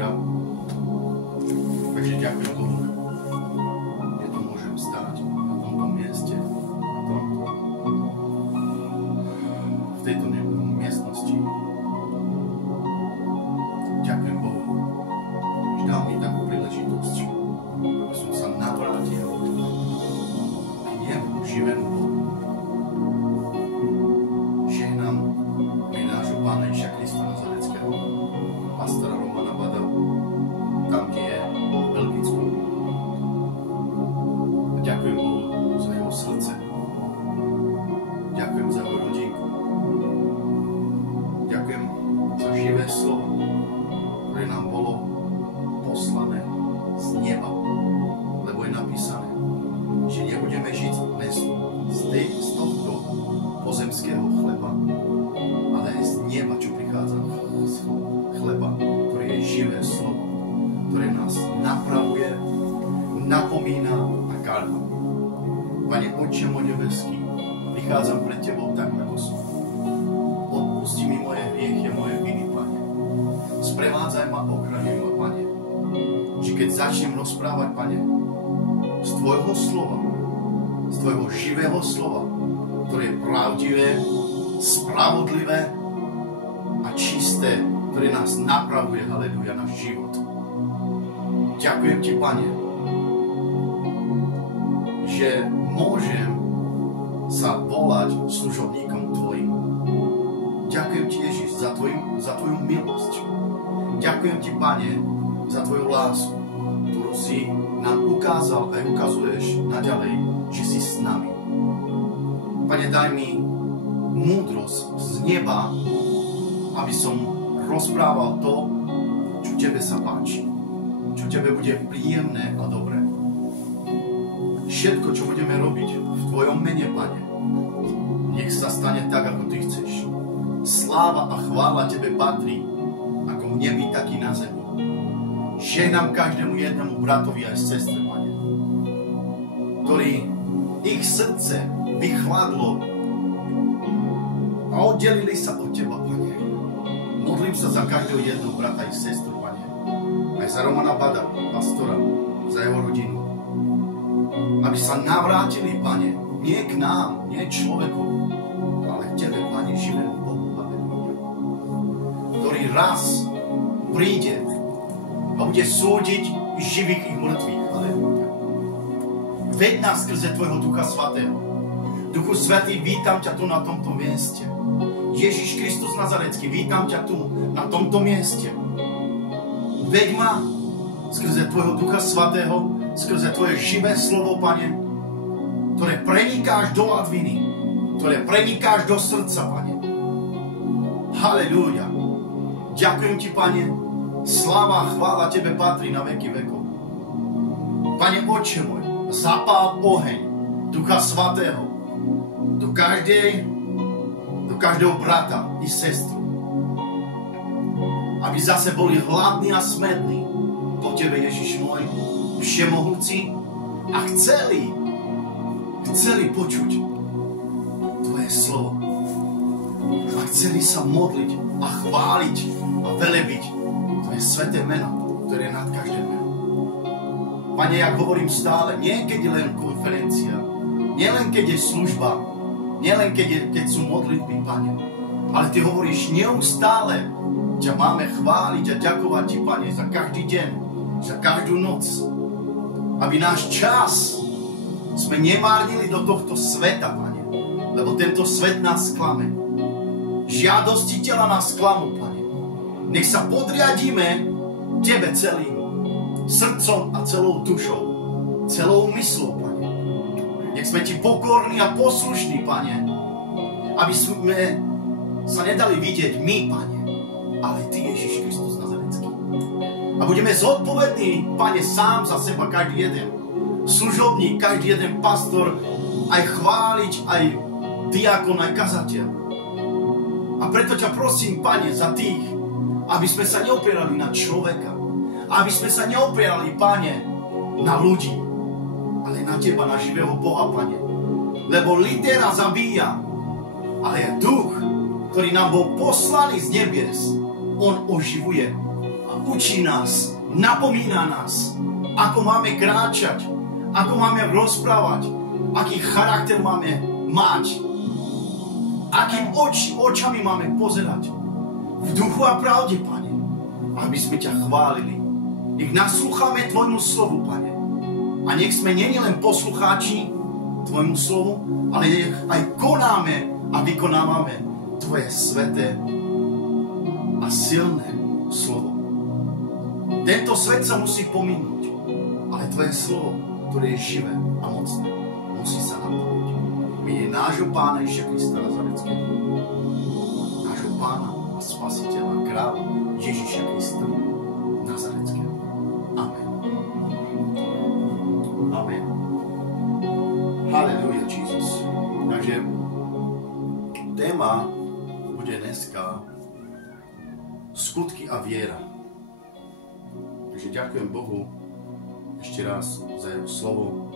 ľudia. Takže ďakujem Bohu. Ja tu môžem stať na tomto mieste, v tejto miestnosti. Ďakujem Bohu, že dal mi takú príležitosť, aby som sa navrátil k nemu, živému Bohu. Žehnám pri nášho Pána Ježiša Krista Nazareckého, pastora Romana Badavu, tam, kde je v Belgicku. A ďakujem Bohu za jeho srdce. Ďakujem za jeho rodinku. Ďakujem za živé slovo, ktoré nám bolo poslané z neba, lebo je napísané, že nebudeme žiť z tohto pozemského chleba, ale aj z neba, čo prichádza z chleba, ktoré je živé slovo, ktoré nás napravuje, napomína a karmi. Pane Otče môj nebeský, prichádzam pred Tebou tak, ako som. Odpusti mi moje hriechy a moje viny, Pane. Sprevádzaj ma, ochraňuj ma, Pane. Že keď začnem rozprávať, Pane, z Tvojho slova, z Tvojho živého slova, ktoré je pravdivé, spravodlivé a čisté, ktoré nás napravuje, haleluja, náš život. Ďakujem Ti, Pane, že môžem sa volať služobníkom Tvojim. Ďakujem Ti, Ježiš, za Tvoju milosť. Ďakujem Ti, Pane, za Tvoju lásku, ktorú si nám ukázal a ukazuješ naďalej, že si s nami. Pane, daj mi múdrosť z neba, aby som rozprával to, čo Tebe sa páči, čo Tebe bude príjemné a dobré. Všetko, čo budeme robiť v Tvojom mene, Pane, nech sa stane tak, ako Ty chceš. Sláva a chvála Tebe patrí, ako v nebi, tak i na zemi. Žehnám každému jednému bratovi aj sestre, Pane, ktorý ich srdce vychladlo a oddelili sa od Teba, Pane. Modlím sa za každého jedného brata i sestru, Pane. Aj za Romana Bada, pastora, za jeho rodinu. Aby sa navrátili, Pane, nie k nám, nie k človeku, ale k Tebe, Pane, živému Bohu, haleluja. Ktorý raz príde a bude súdiť i živých i mŕtvych, haleluja. Veď nás skrze Tvojho Ducha Svatého. Duchu Svätý, vítam ťa tu na tomto mieste. Ježiš Kristus Nazarecký, vítam ťa tu na tomto mieste. Veď ma skrze Tvojho Ducha Svatého, skrze Tvoje živé slovo, Pane, ktoré prenikáš do ladviny, ktoré prenikáš do srdca, Pane. Halelúja. Ďakujem Ti, Pane, sláva a chvála Tebe patrí na veky vekov. Pane Otče môj, zapál oheň Ducha Svatého do každého brata i sestru, aby zase boli hladní a smední po Tebe, Ježiš môj, všemohúci, a chceli počuť Tvoje slovo. A chceli sa modliť a chváliť a velebiť Tvoje sveté meno, ktoré je nad každé meno. Pane, ja hovorím stále, nie keď je len konferencia, nie len keď je služba, nie len keď sú modlitby, Pane, ale Ty hovoríš neustále, ťa máme chváliť a ďakovať Ti, Pane, za každý deň, za každú noc, aby náš čas sme nemárnili do tohto sveta, Pane, lebo tento svet nás klame. Žiadosti tela nás klamú, Pane. Nech sa podriadíme Tebe celým srdcom a celou dušou, celou myslou, Pane. Nech sme Ti pokorní a poslušní, Pane, aby sme sa nedali vidieť my, Pane, ale Ty, Ježiš Kristus Nazarecký. A budeme zodpovední, Pane, sám za seba, každý jeden služobník, každý jeden pastor, aj chváliť, aj diakon, aj kazateľ. A preto ťa prosím, Pane, za tých, aby sme sa neopierali na človeka, aby sme sa neopierali, Pane, na ľudí, ale na Teba, na živého Boha, Pane. Lebo litera zabíja, ale je duch, ktorý nám bol poslaný z nebies, on oživuje a učí nás, napomína nás, ako máme kráčať, ako máme rozprávať, aký charakter máme mať, akým očami máme pozerať. V duchu a pravde, Pane, aby sme ťa chválili. Nech naslúchame Tvojmu slovu, Pane. A nech sme nie len poslucháči Tvojmu slovu, ale nech aj konáme a vykonávame Tvoje sveté a silné slovo. Tento svet sa musí pominúť, ale Tvoje slovo, ktoré je živé a mocné, musí sa naplniť. My je nášho Pána Ježiša Krista Nazareckého, nášho Pána a Spasiteľa, kráľa Ježiša Krista Nazareckého. Amen. Amen. Hallelujah, Jesus. Takže téma bude dneska skutky a viera. Takže ďakujem Bohu ešte raz za jeho slovo.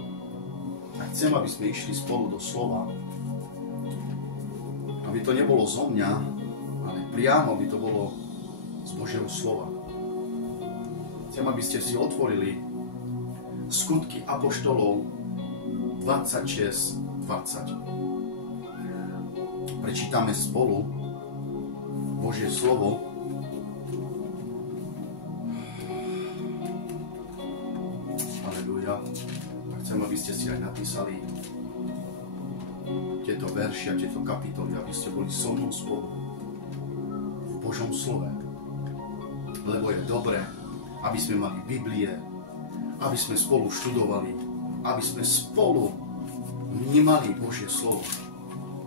A chcem, aby sme išli spolu do slova. Aby to nebolo zo mňa, ale priamo by to bolo z Božieho slova. Chcem, aby ste si otvorili Skutky apoštolov 26:20. Prečítame spolu Božie slovo. Halelúja. A chcem, aby ste si aj napísali tieto verše a tieto kapitoly, aby ste boli so mnou spolu v Božom slove. Lebo je dobré, aby sme mali Biblie, aby sme spolu študovali, aby sme spolu vnímali Božie slovo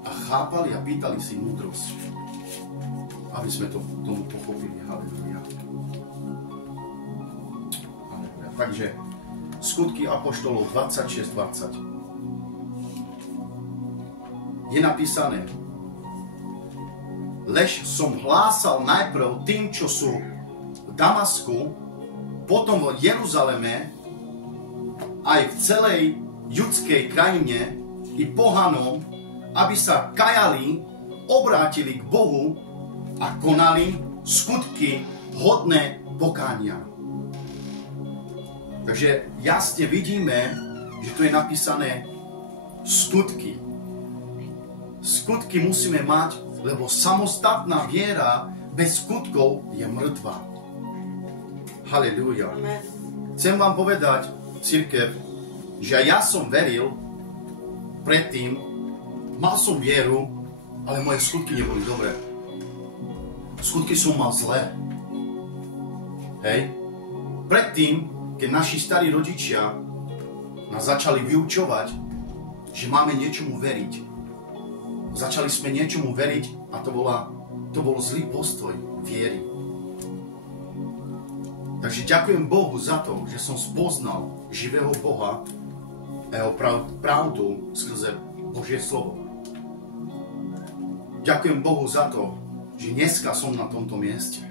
a chápali a pýtali si múdrosť, aby sme to tomu pochopili. Halleluja. Halleluja. Takže Skutky apoštolov 26:20 je napísané: Lež som hlásal najprv tým, čo sú v Damasku, potom v Jeruzaleme, aj v celej judskej krajine i pohanom, aby sa kajali, obrátili k Bohu a konali skutky hodné pokánia. Takže jasne vidíme, že tu je napísané skutky. Skutky musíme mať, lebo samostatná viera bez skutkov je mŕtva. Halelúja. Chcem vám povedať, cirkev, že ja som veril predtým, mal som vieru, ale moje skutky neboli dobré. Skutky som mal zlé. Hej? Predtým, keď naši starí rodičia nás začali vyučovať, že máme niečomu veriť. Začali sme niečomu veriť a to bol zlý postoj viery. Takže ďakujem Bohu za to, že som spoznal živého Boha a jeho pravdu skrze Božie slovo. Ďakujem Bohu za to, že dneska som na tomto mieste.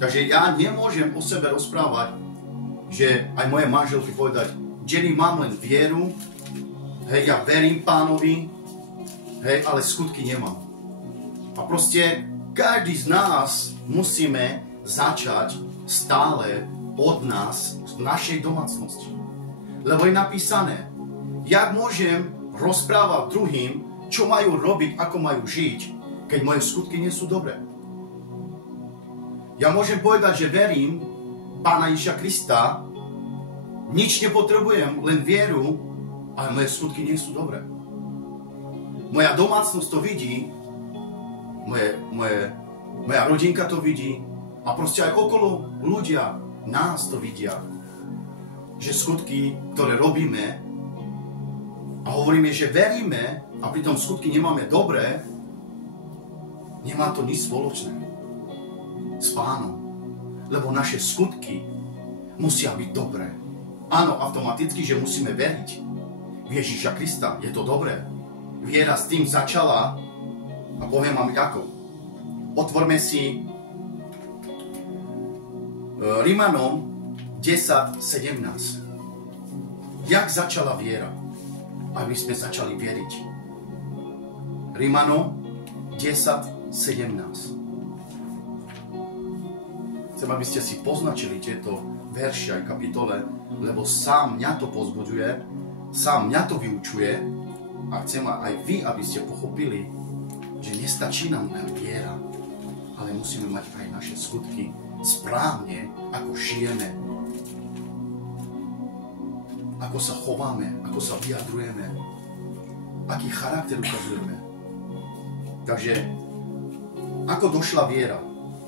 Takže ja nemôžem o sebe rozprávať, že aj moje manželky povedať, Jenny, mám len vieru, hej, ja verím Pánovi, hej, ale skutky nemám. A proste každý z nás musíme začať stále od nás, z našej domácnosti. Lebo je napísané, jak môžem rozprávať druhým, čo majú robiť, ako majú žiť, keď moje skutky nie sú dobré. Ja môžem povedať, že verím Pána Ježiša Krista, nič nepotrebujem, len vieru, ale moje skutky nie sú dobré. Moja domácnosť to vidí, moja rodinka to vidí a proste aj okolo ľudia nás to vidia. Že skutky, ktoré robíme a hovoríme, že veríme a pritom skutky nemáme dobré, nemá to nič spoločné s Pánom. Lebo naše skutky musia byť dobré. Áno, automaticky, že musíme veriť v Ježiša Krista. Je to dobré. Viera s tým začala a poviem vám ako. Otvorme si Rimanom 10:17. Jak začala viera? Aby sme začali vieriť. Rimanom 10:17. Chcem, aby ste si poznačili tieto verše aj kapitole, lebo sám mňa to pozbudzuje, sám mňa to vyučuje a chcem aj vy, aby ste pochopili, že nestačí nám len viera, ale musíme mať aj naše skutky správne, ako žijeme, ako sa chováme, ako sa vyjadrujeme, aký charakter ukazujeme. Takže, ako došla viera?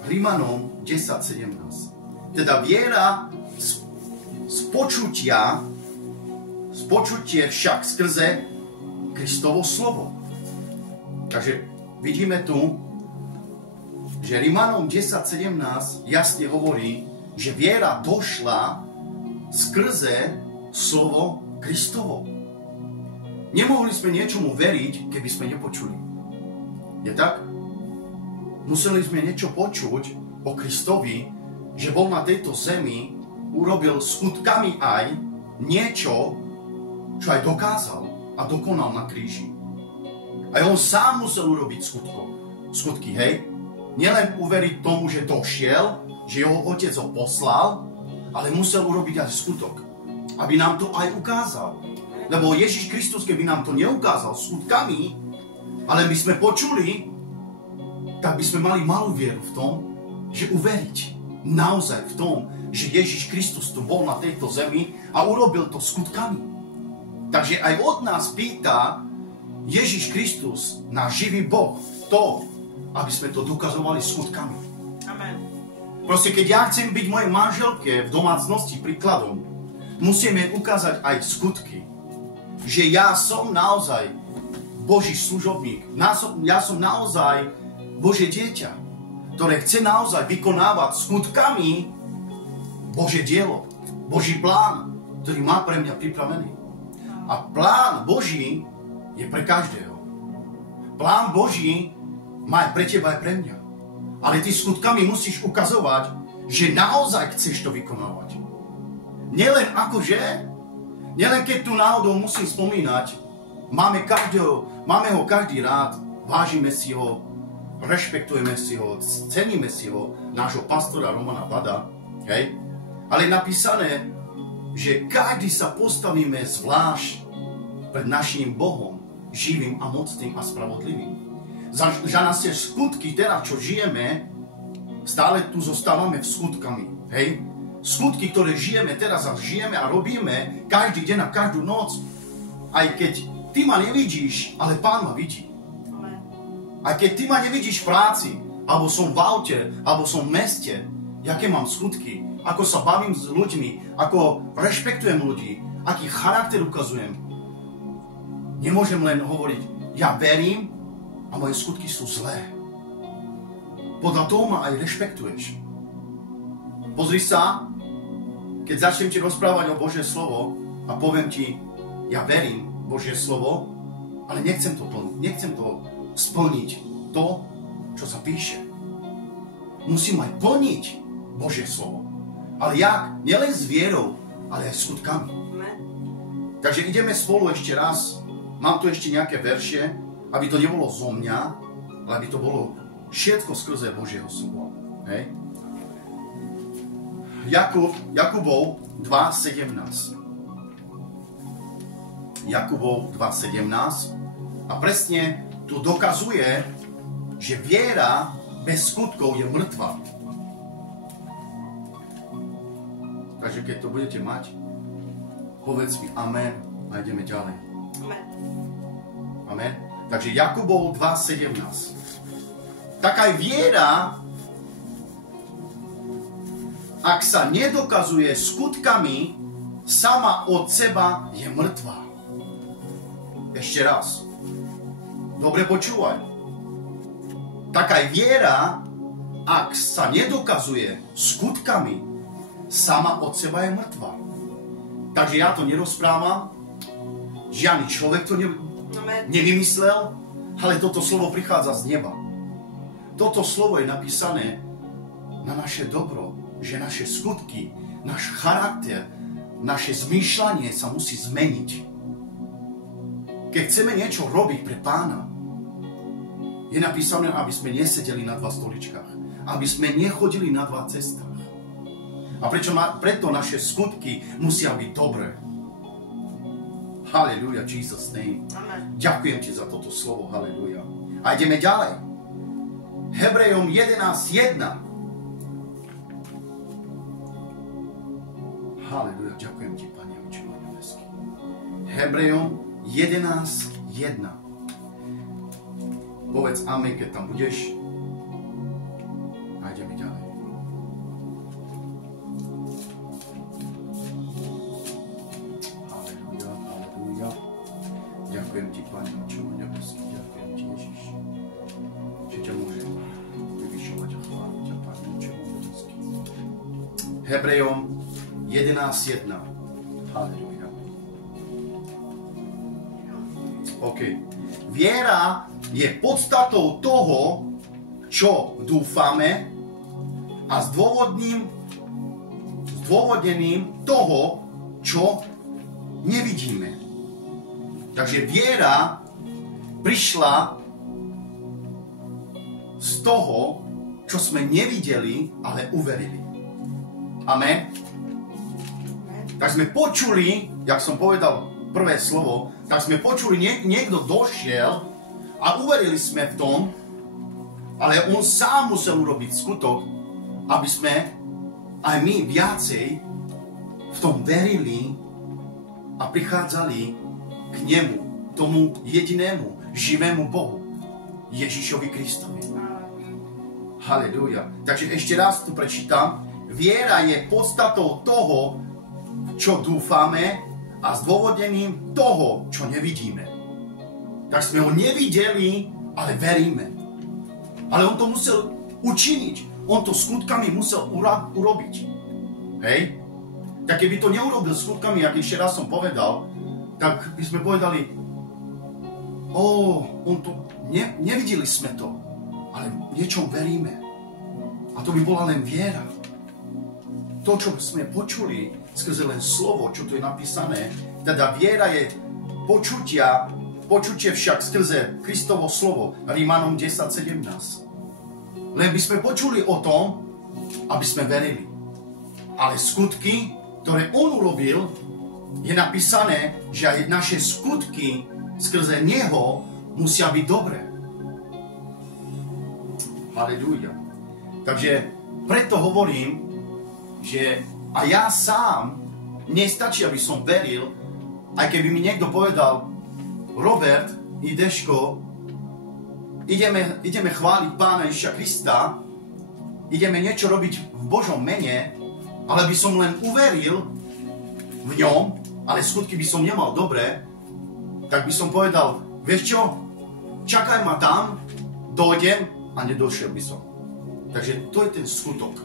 Rimanom 10:17. Teda viera z počutie však skrze Kristovo slovo. Takže vidíme tu, že Rimanom 10:17 jasne hovorí, že viera došla skrze slovo Kristovo. Nemohli sme niečomu veriť, keby sme nepočuli. Je tak? Museli sme niečo počuť o Kristovi, že bol na tejto zemi, urobil skutkami aj niečo, čo aj dokázal a dokonal na kríži. Aj on sám musel urobiť skutky, hej? Nielen uveriť tomu, že došiel, že jeho otec ho poslal, ale musel urobiť aj skutok, aby nám to aj ukázal. Lebo Ježiš Kristus, keby nám to neukázal skutkami, ale by sme počuli, tak by sme mali malú vieru v tom, že uveriť naozaj v tom, že Ježiš Kristus tu bol na tejto zemi a urobil to skutkami. Takže aj od nás pýta Ježiš Kristus, náš živý Boh, to, aby sme to dokazovali skutkami. Amen. Proste, keď ja chcem byť mojej manželke v domácnosti príkladom, musíme ukázať aj skutky, že ja som naozaj Boží služobník, ja som naozaj Božie dieťa, ktoré chce naozaj vykonávať skutkami Božie dielo, Boží plán, ktorý má pre mňa pripravený. A plán Boží je pre každého. Plán Boží má aj pre teba, aj pre mňa. Ale ty skutkami musíš ukazovať, že naozaj chceš to vykonávať. Nielen keď tu náhodou musím spomínať, máme ho každý rád, vážime si ho, rešpektujeme si ho, ceníme si ho, nášho pastora Romana Bada, hej? Ale je napísané, že každý sa postavíme zvlášť pred naším Bohom, živým a mocným a spravodlivým. Za naše skutky teraz, čo žijeme, stále tu zostávame v skutkami, hej? Skutky, ktoré žijeme teraz a žijeme a robíme každý deň a každú noc, aj keď ty ma nevidíš, ale Pán ma vidí. A keď ty ma nevidíš v práci, alebo som v aute, alebo som v meste, jaké mám skutky, ako sa bavím s ľuďmi, ako rešpektujem ľudí, aký charakter ukazujem. Nemôžem len hovoriť, ja verím a moje skutky sú zlé. Podľa toho ma aj rešpektuješ. Pozri sa, keď začnem ti rozprávať o Božie slovo a poviem ti, ja verím Božie slovo, ale nechcem to splniť to, čo sa píše. Musím aj plniť Božie slovo. Ale jak? Nielen s vierou, ale aj s skutkami. Takže ideme spolu ešte raz. Mám tu ešte nejaké verše, aby to nebolo zo mňa, ale aby to bolo všetko skrze Božieho slova. Hej? Jakubov 2:17. Jakubov 2:17. A presne tu dokazuje, že viera bez skutkov je mŕtva. Takže keď to budete mať, povedz mi amen a ideme ďalej. Amen. Amen. Takže Jakubov 2:17. Tak aj viera, ak sa nedokazuje skutkami, sama od seba je mŕtva. Ešte raz. Dobre počúvaj. Tak aj viera, ak sa nedokazuje skutkami, sama od seba je mŕtva. Takže ja to nerozprávam, žiadny človek to nevymyslel, ale toto slovo prichádza z neba. Toto slovo je napísané na naše dobro, že naše skutky, náš charakter, naše zmýšľanie sa musí zmeniť. Keď chceme niečo robiť pre Pána, je napísané, aby sme nesedeli na dva stoličkách, aby sme nechodili na dva cestách. A preto naše skutky musia byť dobré. Hallelujah, Jesus name. Amen. Ďakujem ti za toto slovo, hallelujah. A ideme ďalej. Hebrejom 11.1. Hallelujah, ďakujem ti, Pane Oče môj nebeský. Hebrejom 11.1. Povedz amen, keď tam budeš. A ideme ďalej. Ďakujem ti, Pane Oče môj nebeský, ďakujem ti, Ježiš, že ťa môžem vyvyšovať a chváliť a Pane Oče môj nebeský. Hebrejom 11.1. Halleluja. OK. Viera je podstatou toho, čo dúfame a zdôvodnením toho, čo nevidíme. Takže viera prišla z toho, čo sme nevideli, ale uverili. Amen. Tak sme počuli, jak som povedal prvé slovo, tak sme počuli, niekto došiel a uverili sme v tom, ale on sám musel urobiť skutok, aby sme aj my viacej v tom verili a prichádzali k nemu, tomu jedinému, živému Bohu, Ježišovi Kristovi. Halleluja. Takže ešte raz tu prečítam. Viera je podstatou toho, čo dúfame a zdôvodnením toho, čo nevidíme. Tak sme ho nevideli, ale veríme. Ale on to musel učiniť. On to skutkami musel urobiť. Hej? Tak keby to neurobil skutkami, ako ešte raz som povedal, tak by sme povedali, on to, nevideli sme to, ale niečom veríme. A to by bola len viera. To, čo sme počuli skrze len slovo, čo tu je napísané, teda viera je počutie však skrze Kristovo slovo, Rímanom 10.17. Len by sme počuli o tom, aby sme verili. Ale skutky, ktoré on urobil, je napísané, že aj naše skutky skrze neho musia byť dobré. Halleluja. Takže preto hovorím, že a ja sám nestačí, aby som veril, aj keby mi niekto povedal, Robert, Ideško, ideme chváliť Pána Ježiša Krista, ideme niečo robiť v Božom mene, ale by som len uveril v ňom, ale skutky by som nemal dobré, tak by som povedal, vieš čo, čakaj ma tam, dojdem a nedošiel by som. Takže to je ten skutok.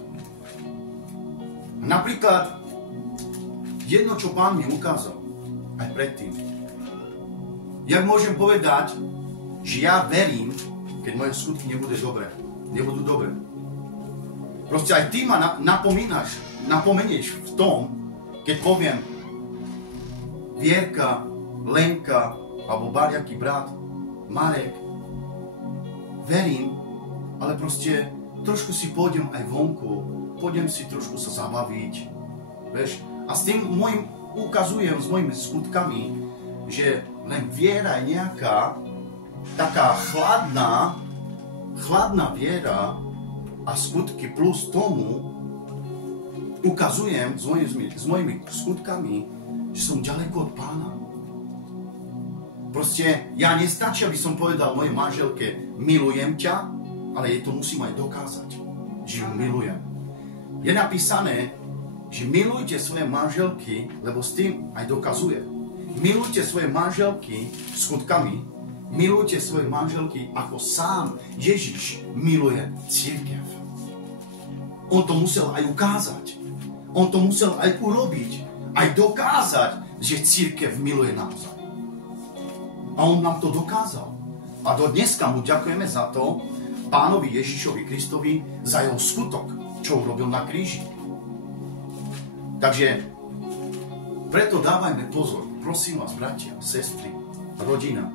Napríklad, jedno, čo Pán mi ukázal, aj predtým. Jak môžem povedať, že ja verím, keď moje skutky nebudú dobré. Proste aj ty ma napomenieš v tom, keď poviem, Vierka, Lenka, alebo bariaký brat, Marek, verím, ale proste trošku si pôjdem aj vonku, pôjdem si trošku sa zabaviť, vieš? A s tým ukazujem s mojimi skutkami, že len viera je nejaká taká chladná viera a skutky plus tomu ukazujem s mojimi skutkami, že som ďaleko od Pána. Proste ja nestačí, aby som povedal mojej manželke milujem ťa, ale jej to musím aj dokázať, že ju milujem. Je napísané, že milujte svoje manželky, lebo s tým aj dokazuje. Milujte svoje manželky skutkami, milujte svoje manželky ako sám Ježiš miluje cirkev. On to musel aj ukázať. On to musel aj urobiť. Aj dokázať, že cirkev miluje naozaj. A on nám to dokázal. A do dneska mu ďakujeme za to, Pánovi Ježišovi Kristovi, za jeho skutok, čo urobil na kríži. Takže preto dávajme pozor. Prosím vás, bratia, sestry, rodina.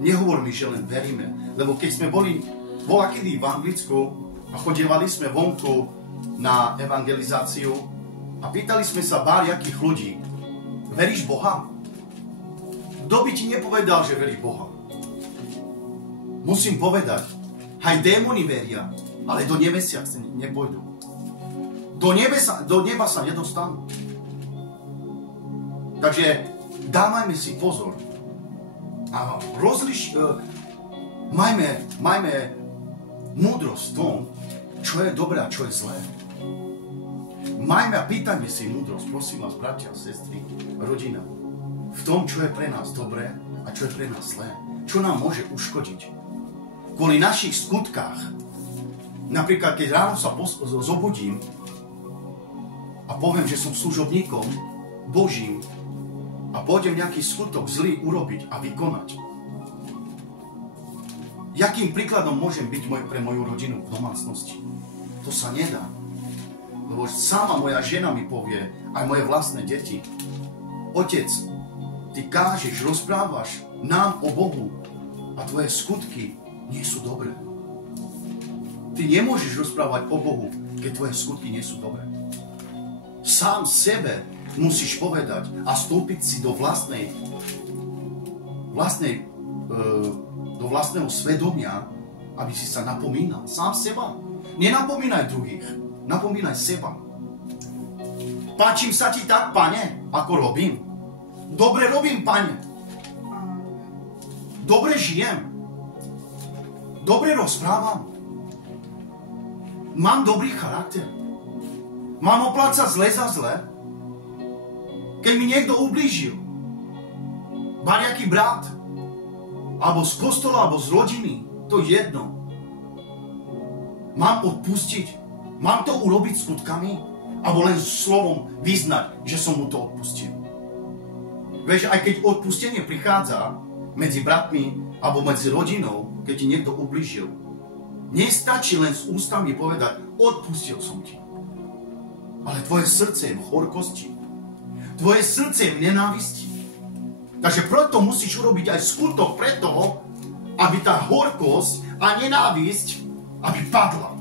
Nehovor mi, že len veríme. Lebo keď sme bola kedy v Anglicku a chodívali sme vonku na evangelizáciu a pýtali sme sa báriakých ľudí, veríš Boha? Kto by ti nepovedal, že verí Boha? Musím povedať, aj démoni veria, ale do nebesia nepôjdu. Do neba sa nedostanú. Takže dávajme si pozor a majme múdrosť v tom, čo je dobré a čo je zlé. Majme a pýtajme si múdrosť, prosím vás, bratia a sestry, rodina, v tom, čo je pre nás dobré a čo je pre nás zlé. Čo nám môže uškodiť. Kvôli našich skutkách, napríklad keď ráno sa zobudím a poviem, že som služobníkom Božím a pôjdem nejaký skutok zlý urobiť a vykonať. Jakým príkladom môžem byť pre moju rodinu v domácnosti? To sa nedá. Lebo sama moja žena mi povie, aj moje vlastné deti, otec, ty kážeš, rozprávaš nám o Bohu a tvoje skutky nie sú dobré. Ty nemôžeš rozprávať o Bohu, keď tvoje skutky nie sú dobré. Sám sebe musíš povedať a vstúpiť si do vlastného svedomia, aby si sa napomínal. Sám seba. Nenapomínaj druhých. Napomínaj seba. Páčim sa ti tak, Pane, ako robím? Dobre robím, Pane. Dobre žijem. Dobre rozprávam. Mám dobrý charakter. Mám oplácať zle za zle. Keď mi niekto ublížil, bariaký brat, alebo z kostola, alebo z rodiny, to je jedno. Mám odpustiť? Mám to urobiť skutkami? Alebo len slovom vyznať, že som mu to odpustil? Vieš, aj keď odpustenie prichádza medzi bratmi alebo medzi rodinou, keď ti niekto ublížil, nestačí len s ústami povedať, odpustil som ti. Ale tvoje srdce je v horkosti. Tvoje srdce je v nenávisti. Takže preto musíš urobiť aj skutok preto, aby tá horkosť a nenávisť, aby padla.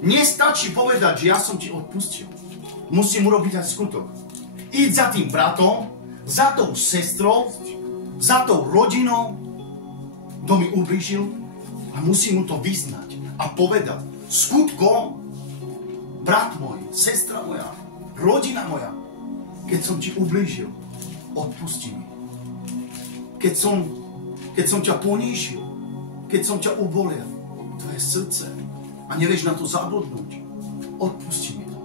Nestačí povedať, že ja som ti odpustil. Musím urobiť aj skutok. Ísť za tým bratom, za tou sestrou, za tou rodinou, kto mi ublížil a musím mu to vyznať a povedať skutkom, brat môj, sestra moja, rodina moja, keď som ti ublížil, odpusti mi. Keď som ťa ponížil, keď som ťa ubolil, tvoje srdce a nevieš na to zabudnúť, odpusti mi to.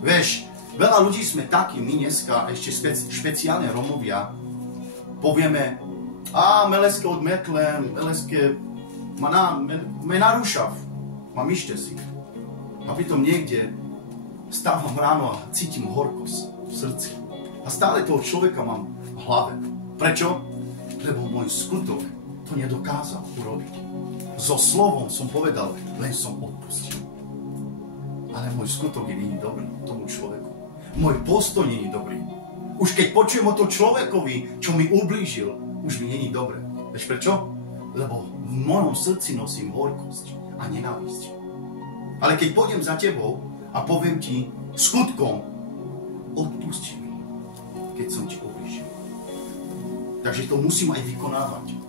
Vieš, veľa ľudí sme takí, my dneska, ešte špeciálne Romovia, povieme, meleské odmetlem, meleské me narúšav, ma myšte si. A pritom niekde stávam ráno a cítim horkosť v srdci. A stále toho človeka mám v hlave. Prečo? Lebo môj skutok to nedokázal urobiť. So slovom som povedal, len som odpustil. Ale môj skutok je nie dobrý tomu človeku. Môj postoj nie je dobrý. Už keď počujem o to človekovi, čo mi ublížil, už mi nie je dobré. Vieš prečo? Lebo v mojom srdci nosím horkosť a nenávisť. Ale keď pôjdem za tebou a poviem ti skutkom, odpusti mi, keď som ti ublížil. Takže to musím aj vykonávať.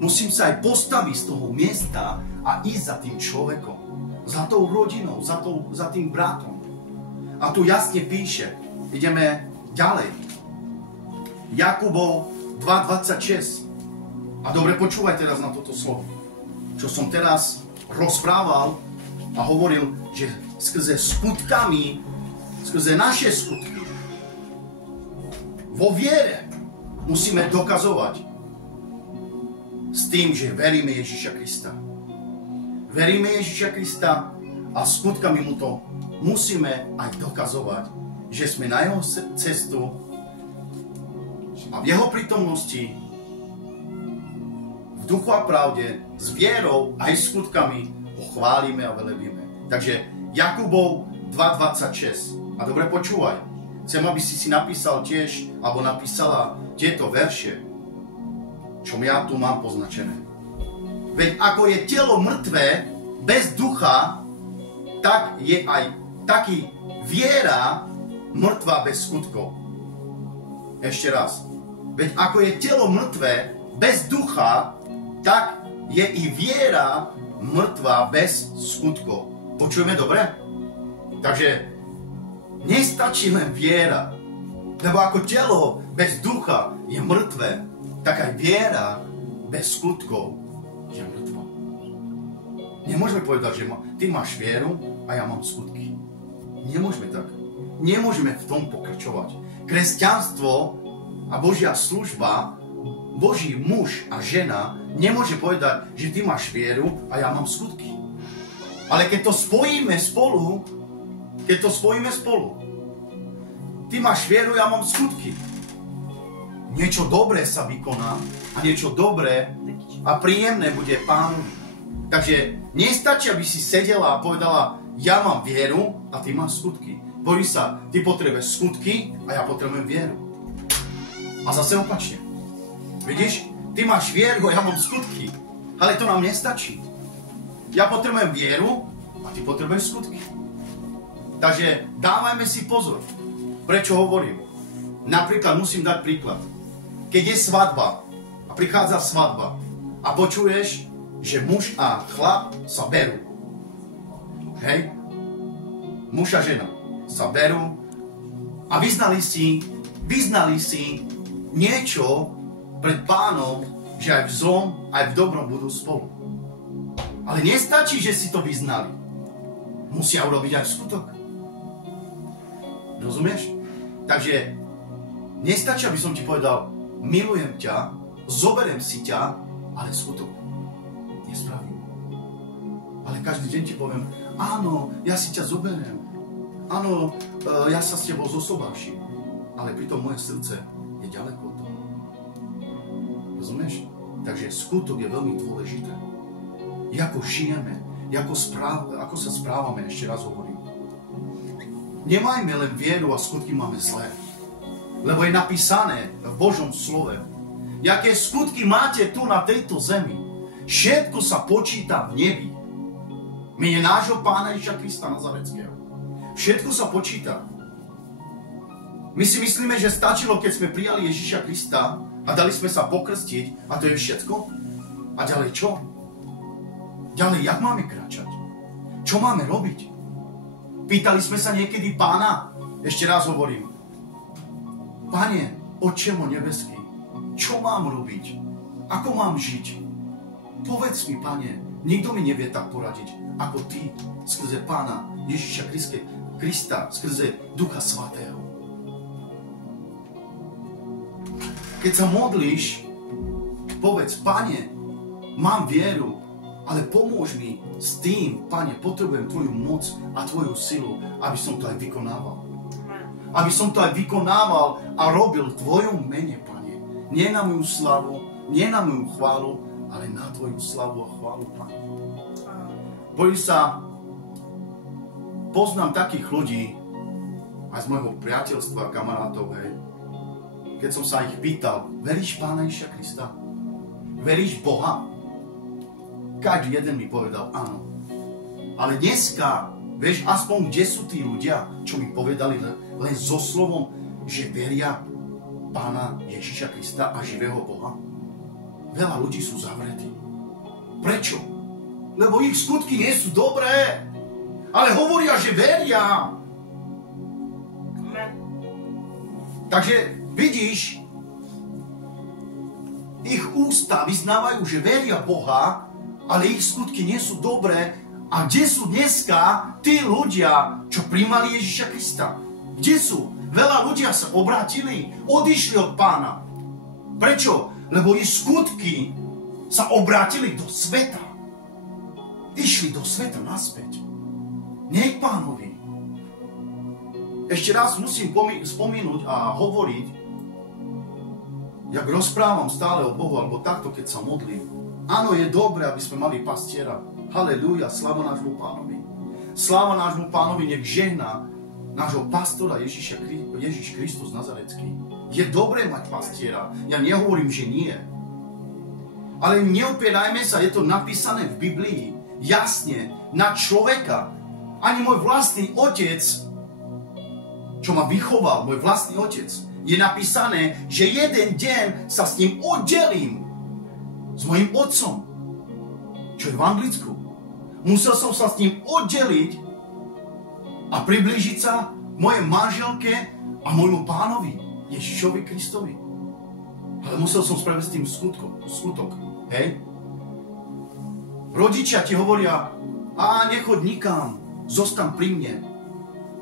Musím sa aj postaviť z toho miesta a ísť za tým človekom, za tou rodinou, za tým bratom. A tu jasne píše, ideme ďalej. Jakubov 2.26. A dobre počúvaj teraz na toto slovo. Čo som teraz rozprával a hovoril, že skrze skutkami, skrze naše skutky, vo viere musíme dokazovať s tým, že veríme Ježiša Krista. Veríme Ježiša Krista a skutkami mu to musíme aj dokazovať, že sme na jeho cestu a v jeho prítomnosti v duchu a pravde, s vierou aj skutkami ho chválime a velebíme. Takže Jakubov 2.26. A dobre počúvaj. Chcem, aby si napísal tiež, alebo napísala tieto verše, čo ja tu mám poznačené. Veď ako je telo mŕtvé bez ducha, tak je aj taký viera mŕtva bez skutkov. Ešte raz. Veď ako je telo mŕtve bez ducha, tak je i viera mŕtva bez skutkov. Počujeme dobre? Takže nestačí len viera. Lebo ako telo bez ducha je mŕtve, tak aj viera bez skutkov je mŕtva. Nemôžeme povedať, že ty máš vieru a ja mám skutky. Nemôžeme tak. Nemôžeme v tom pokračovať. Kresťanstvo a Božia služba, Boží muž a žena nemôže povedať, že ty máš vieru a ja mám skutky. Ale keď to spojíme spolu, ty máš vieru, ja mám skutky. Niečo dobré sa vykoná a niečo dobré a príjemné bude Pánovi. Takže nestačí, aby si sedela a povedala, ja mám vieru a ty máš skutky. Bojí sa, ty potrebuješ skutky a ja potrebujem vieru. A zase opačne. Vidíš, ty máš vieru a ja mám skutky. Ale to nám nestačí. Ja potrebujem vieru a ty potrebuješ skutky. Takže dávajme si pozor. Prečo hovorím? Napríklad musím dať príklad. Keď je svadba a prichádza svadba a počuješ, že muž a chlap sa berú. Hej? Muž a žena sa berú a vyznali si niečo pred Pánom, že aj v zlom, aj v dobrom budú spolu. Ale nestačí, že si to vyznali. Musia urobiť aj skutok. Rozumieš? Takže nestačí, aby som ti povedal, milujem ťa, zoberiem si ťa, ale skutok nespravím. Ale každý deň ti poviem, áno, ja si ťa zoberiem. Áno, ja sa s tebou zosobášim. Ale pritom moje srdce je ďaleko od toho. Rozumieš? Takže skutok je veľmi dôležité. Ako žijeme, ako sa správame, ešte raz hovorím. Nemajme len vieru a skutky máme zlé. Lebo je napísané v Božom slove, jaké skutky máte tu na tejto zemi. Všetko sa počíta v nebi. My je nášho Pána Ježiša Krista Nazareckého. Všetko sa počíta. My si myslíme, že stačilo, keď sme prijali Ježiša Krista a dali sme sa pokrstiť a to je všetko? A ďalej čo? Ďalej, jak máme kráčať? Čo máme robiť? Pýtali sme sa niekedy Pána? Ešte raz hovorím. Pane, Otče môj nebeský, čo mám robiť? Ako mám žiť? Povedz mi, Pane, nikto mi nevie tak poradiť, ako Ty, skrze Pána Ježiša Krista, skrze Ducha Svatého. Keď sa modlíš, povedz, Pane, mám vieru, ale pomôž mi s tým, Pane, potrebujem Tvoju moc a Tvoju silu, aby som to aj vykonával. Aby som to aj vykonával a robil v Tvojom mene, Pane. Nie na moju slavu, nie na moju chválu, ale na Tvoju slavu a chválu, Pane. Bojím sa, poznám takých ľudí, aj z môjho priateľstva, kamarátov, hej, keď som sa ich pýtal, veríš Pána Ježiša Krista? Veríš Boha? Každý jeden mi povedal áno. Ale dneska, vieš, aspoň kde sú tí ľudia, čo mi povedali len so slovom, že veria Pána Ježiša Krista a živého Boha? Veľa ľudí sú zavretí. Prečo? Lebo ich skutky nie sú dobré. Ale hovoria, že veria. Takže vidíš, ich ústa vyznávajú, že veria Boha, ale ich skutky nie sú dobré. A kde sú dneska tí ľudia, čo prijímali Ježiša Krista? Kde sú? Veľa ľudia sa obrátili, odišli od Pána. Prečo? Lebo ich skutky sa obrátili do sveta. Išli do sveta naspäť. Nie k Pánovi. Ešte raz musím spomínať a hovoriť, jak rozprávam stále o Bohu, alebo takto, keď sa modlím. Áno, je dobré, aby sme mali pastiera. Halelúja, sláva nášmu Pánovi. Sláva nášmu Pánovi, nech žehná nášho pastora Ježiš Kristus Nazarecký. Je dobré mať pastiera. Ja nehovorím, že nie. Ale neopierajme sa, je to napísané v Biblii. jasne na človeka. Ani môj vlastný otec, čo ma vychoval, môj vlastný otec, je napísané, že jeden deň sa s ním oddelím. S mojim otcom. Čo je v Anglicku. Musel som sa s ním oddeliť a priblížiť sa mojej manželke a môjmu pánovi, Ježišovi Kristovi. Ale musel som spraviť s tým skutok. Hej? Rodičia ti hovoria, nechoď nikam, zostaň pri mne.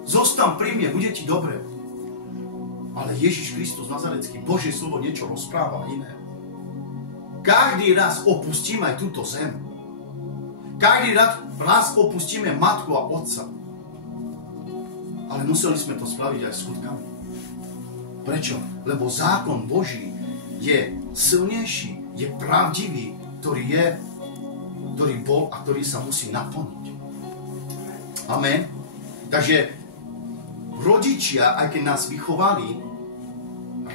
Zostaň pri mne, bude ti dobre. Ale Ježiš Kristus Nazarecký, Božie slovo niečo rozpráva iné. Každý raz opustíme aj túto zem. Každý raz opustíme matku a otca. Ale museli sme to spraviť aj skutkami. Prečo? Lebo zákon Boží je silnejší, je pravdivý, ktorý bol a ktorý sa musí naplniť. Amen. Takže rodičia, aj keď nás vychovali,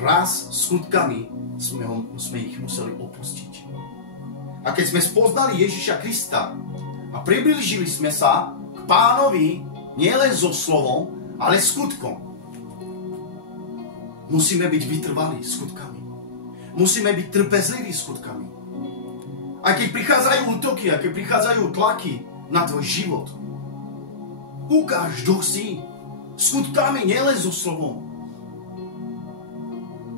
raz skutkami sme ich museli opustiť. A keď sme spoznali Ježiša Krista a priblížili sme sa k Pánovi nielen so slovom, ale skutkom, musíme byť vytrvalí skutkami. Musíme byť trpezliví skutkami. Aj keď prichádzajú útoky, aj keď prichádzajú tlaky na tvoj život, ukáž, kto si, skutkami, nielen so slovom.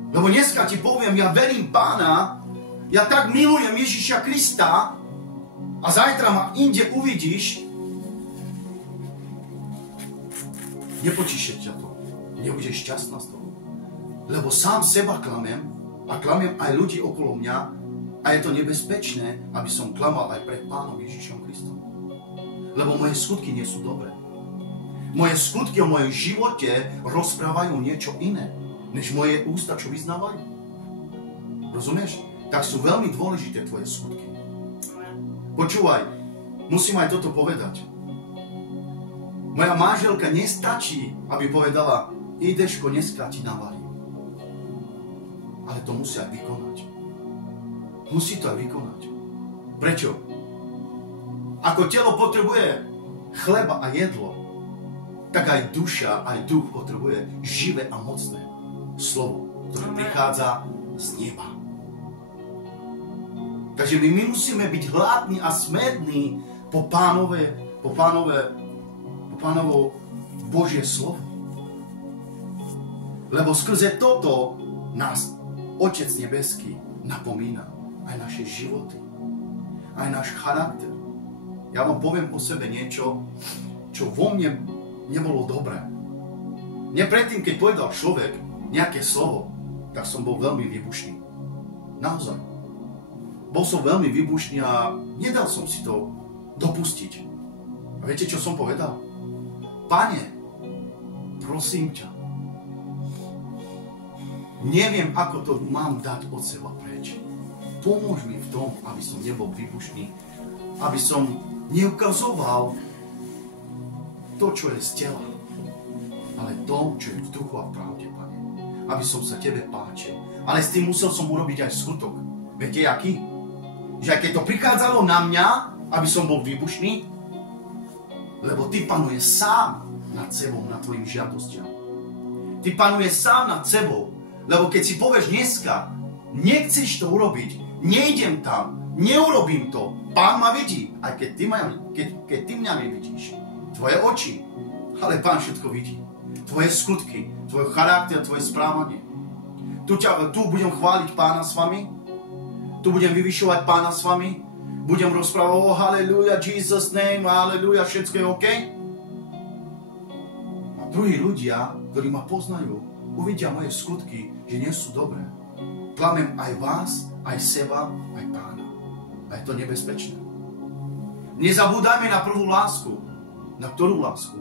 Lebo dneska ti poviem, ja verím Pána, ja tak milujem Ježiša Krista a zajtra ma inde uvidíš, nepočíše ťa to. Nebudeš šťastná z toho. Lebo sám seba klamem a klamem aj ľudí okolo mňa a je to nebezpečné, aby som klamal aj pred Pánom Ježišom Kristom. Lebo moje skutky nie sú dobré. Moje skutky o mojom živote rozprávajú niečo iné, než moje ústa, čo vyznávajú. Rozumieš? Tak sú veľmi dôležité tvoje skutky. Počúvaj, musím aj toto povedať. Moja manželka nestačí, aby povedala, ideško, dneska ti navarím. Ale to musí aj vykonať. Musí to aj vykonať. Prečo? Ako telo potrebuje chleba a jedlo, tak aj duša, aj duch potrebuje živé a mocné slovo, ktoré prichádza z neba. Takže my musíme byť hladní a smední po Pánovo Božie slovo. Lebo skrze toto nás Otec nebeský napomína aj naše životy, aj náš charakter. Ja vám poviem o sebe niečo, čo vo mne nebolo dobré. Mne predtým, keď povedal človek nejaké slovo, tak som bol veľmi výbušný. Naozaj. Bol som veľmi výbušný a nedal som si to dopustiť. A viete, čo som povedal? Pane, prosím ťa, neviem, ako to mám dať od seba preč. Pomôž mi v tom, aby som nebol výbušný, aby som neukazoval to, čo je z tela, ale to, čo je v duchu a v pravde, Pane. Aby som sa Tebe páčil. Ale s tým musel som urobiť aj skutok. Viete, aký? Že aj keď to prichádzalo na mňa, aby som bol výbušný, lebo Ty panuje sám nad sebou, nad tvojim žiadostiam. Ty panuje sám nad sebou, lebo keď si povieš dneska, nechceš to urobiť, nejdem tam, neurobím to, Pán ma vidí, aj keď ty mňa nevidíš. Tvoje oči, ale Pán všetko vidí. Tvoje skutky, tvoj charakter, tvoje správanie. Tu budem chváliť Pána s vami, tu budem vyvyšovať Pána s vami, budem rozprávať o haleluja, Jesus name, haleluja, všetko je OK. A druhí ľudia, ktorí ma poznajú, uvidia moje skutky, že nie sú dobré. Klamem aj vás, aj seba, aj Pána. A je to nebezpečné. Nezabúdajme na prvú lásku. Na ktorú lásku?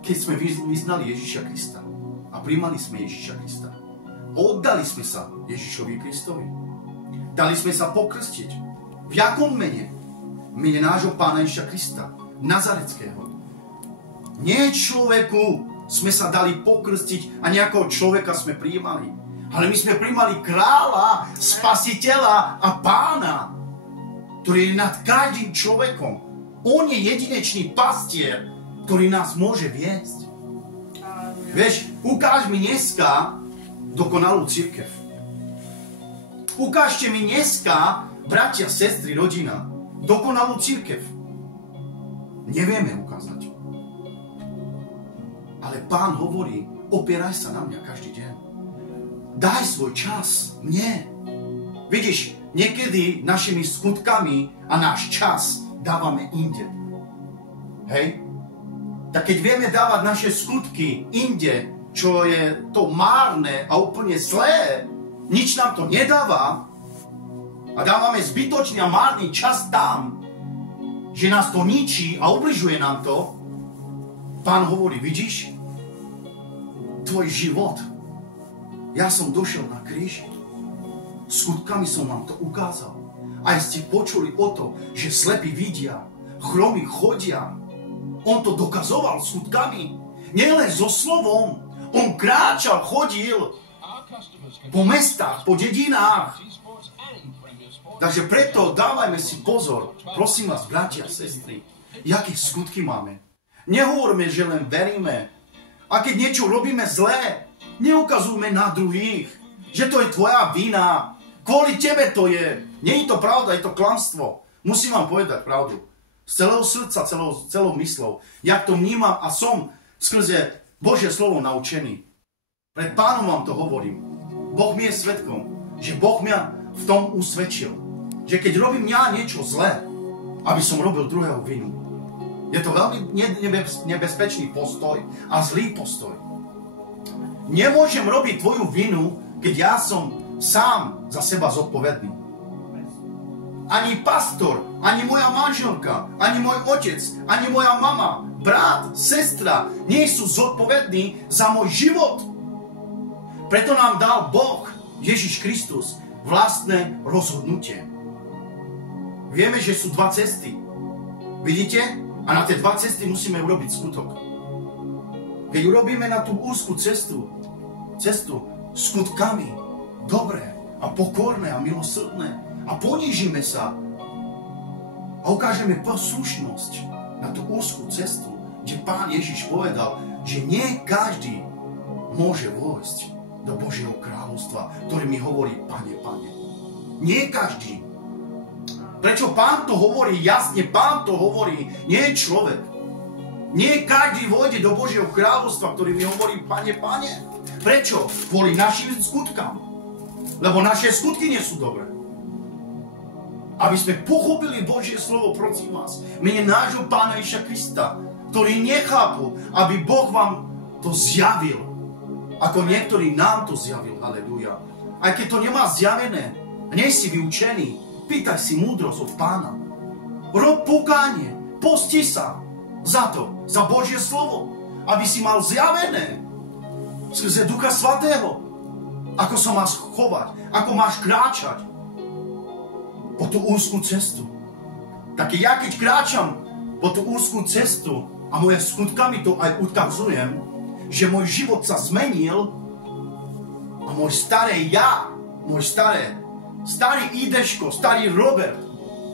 Keď sme vyznali Ježiša Krista a primali sme Ježiša Krista. Oddali sme sa Ježišovi Kristovi. Dali sme sa pokrstiť. V jakom mene? Mene nášho Pána Ježiša Krista, Nazareckého. Nie človeku sme sa dali pokrstiť a nejakého človeka sme prijímali. Ale my sme prijímali kráľa, spasiteľa a Pána. ktorý je nad každým človekom. On je jedinečný pastier, ktorý nás môže viesť. Vieš, ukáž mi dneska dokonalú cirkev. Ukážte mi dneska, bratia, sestry, rodina, dokonalú cirkev. Nevieme ukázať. Ale Pán hovorí, opieraj sa na mňa každý deň. Daj svoj čas mne. Vidíš, niekedy našimi skutkami a náš čas dávame inde. Hej? Tak keď vieme dávať naše skutky inde, čo je to márne a úplne zlé, nič nám to nedáva a dávame zbytočný a márny čas tam, že nás to ničí a ubližuje nám to, Pán hovorí, vidíš, tvoj život, ja som došiel na kríži, skutkami som vám to ukázal. Aj ste počuli o to, že slepí vidia, chromy chodia. On to dokazoval skutkami, nielen so slovom. On kráčal, chodil po mestách, po dedinách. Takže preto dávajme si pozor, prosím vás, bratia a sestry, jaké skutky máme. Nehovorme, že len veríme. A keď niečo robíme zlé, neukazujme na druhých, že to je tvoja vina. Kvôli tebe to je. Nie je to pravda, je to klamstvo. Musím vám povedať pravdu. Z celého srdca, celou myslou. Ja to vnímam a som skrze Božie slovo naučený. Pred Pánom vám to hovorím. Boh mi je svedkom, že Boh mňa v tom usvedčil. Že keď robím ja niečo zlé, aby som robil druhého vinu. Je to veľmi nebezpečný postoj a zlý postoj. Nemôžem robiť tvoju vinu, keď ja som sám za seba zodpovedný. Ani pastor, ani moja manželka, ani môj otec, ani moja mama, brat, sestra nie sú zodpovední za môj život. Preto nám dal Boh, Ježiš Kristus, vlastné rozhodnutie. Vieme, že sú dva cesty. Vidíte? A na tie dva cesty musíme urobiť skutok. Keď urobíme na tú úzkú cestu skutkami, dobré a pokorné a milosrdné, a ponížime sa a ukážeme poslušnosť na tú úzkú cestu, kde Pán Ježiš povedal, že nie každý môže vojsť do Božieho kráľovstva, ktorý mi hovorí, Pane, Pane. Nie každý. Prečo Pán to hovorí jasne? Pán to hovorí, nie je človek. Nie každý vojde do Božieho kráľovstva, ktorý mi hovorí, Pane, Pane. Prečo? Kvôli našim skutkám. Lebo naše skutky nie sú dobré. Aby sme pochopili Božie slovo, prosím vás, mene nášho Pána Ježiša Krista, ktorí nechápu, aby Boh vám to zjavil. Ako niektorí nám to zjavil, halleluja. Aj keď to nemá zjavené, nie si vyučený, pýtaj si múdrosť od Pána. Rob pokánie, posti sa za to, za Božie slovo, aby si mal zjavené skrze Ducha Svätého, ako sa máš chovať, ako máš kráčať po tú úzkú cestu. Tak ja keď kráčam po tú úzkú cestu a moje skutkami to aj ukazujem, že môj život sa zmenil a môj starý ja, môj starý Ideško, starý Robert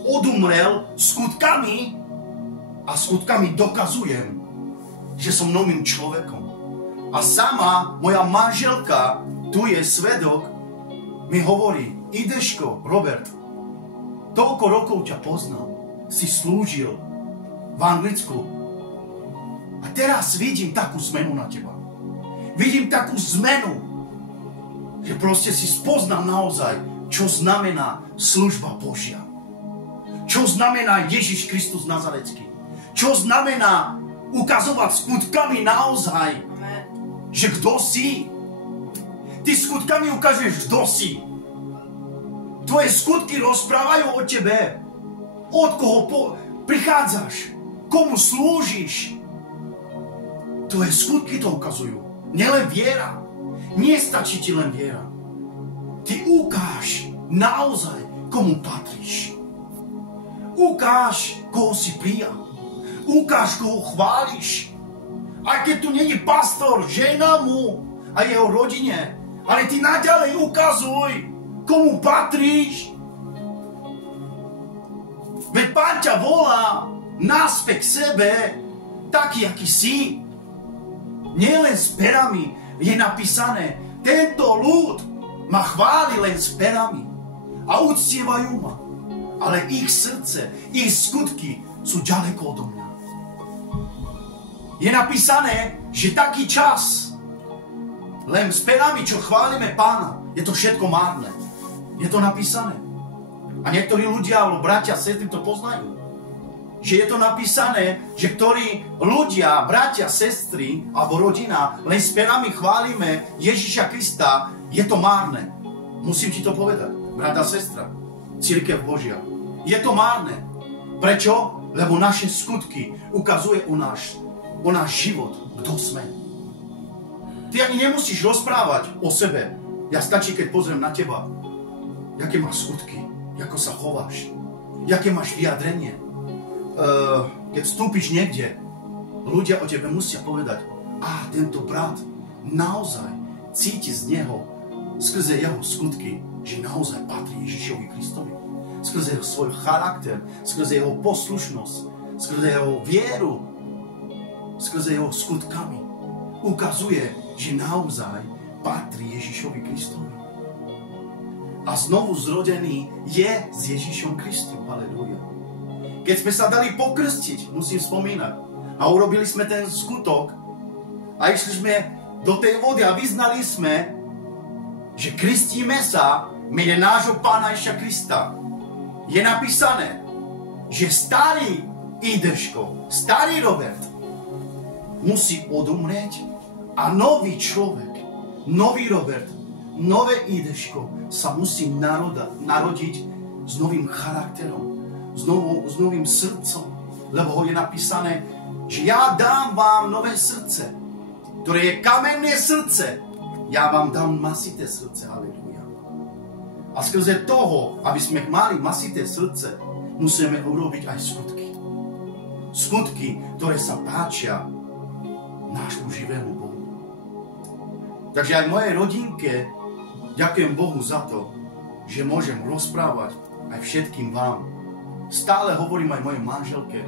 odumrel skutkami a skutkami dokazujem, že som novým človekom. A sama moja manželka, tu je svedok, mi hovorí, Ideško, Robert, toľko rokov ťa poznal, si slúžil v Anglicku a teraz vidím takú zmenu na teba. Vidím takú zmenu, že proste si spoznal naozaj, čo znamená služba Božia. Čo znamená Ježiš Kristus Nazarecký. Čo znamená ukazovať skutkami naozaj, že kto si. Ty skutkami ukážeš, kto si. Tvoje skutky rozprávajú o tebe. Od koho prichádzaš. Komu slúžiš. Tvoje skutky to ukazujú. Nielen viera. Nestačí ti len viera. Ty ukáž naozaj, komu patríš. Ukáž, koho si prijal. Ukáž, koho chváliš. Aj keď tu není pastor, žena mu a jeho rodine. Ale ty naďalej ukazuj, komu patríš. Pán ťa volá naspäť k sebe, taký, aký si. Nielen s perami je napísané, tento ľud ma chváli len s perami a uctievajú ma, ale ich srdce, ich skutky sú ďaleko odo mňa. Je napísané, že taký čas len s perami, čo chválime Pána, je to všetko márne. Je to napísané. A niektorí ľudia, alebo bratia, sestry to poznajú. Že je to napísané, že ktorí ľudia, bratia, sestry, alebo rodina, len s perami chválime Ježiša Krista, je to márne. Musím ti to povedať, brat a sestra, cirkev Božia. Je to márne. Prečo? Lebo naše skutky ukazuje o náš život, kto sme. Ty ani nemusíš rozprávať o sebe. Ja stačí, keď pozriem na teba, jaké máš skutky, ako sa chováš, jaké máš vyjadrenie. Keď vstúpiš niekde, ľudia o tebe musia povedať, tento brat naozaj cíti z neho, skrze jeho skutky, že naozaj patrí Ježišovi Kristovi. Skrze svoj charakter, skrze jeho poslušnosť, skrze jeho vieru, skrze jeho skutkami. Ukazuje, že naozaj patrí Ježišovi Kristovi. A znovu zrodený je s Ježišom Kristom. Halelúja. Keď sme sa dali pokrstiť, musím spomínať, a urobili sme ten skutok a išli sme do tej vody a vyznali sme, že krstíme sa mene nášho Pána Ježiša Krista. Je napísané, že starý Ideško, starý Robert musí odumrieť a nový človek, nový Robert, nové Ideško sa musí narodiť s novým charakterom, s novým srdcom, lebo ho je napísané, že ja dám vám nové srdce, ktoré je kamenné srdce, ja vám dám masité srdce, halleluja. A skrze toho, aby sme mali masité srdce, musíme urobiť aj skutky. Skutky, ktoré sa páčia nášmu živému Bohu. Takže aj mojej rodinke ďakujem Bohu za to, že môžem rozprávať aj všetkým vám. Stále hovorím aj mojej manželke,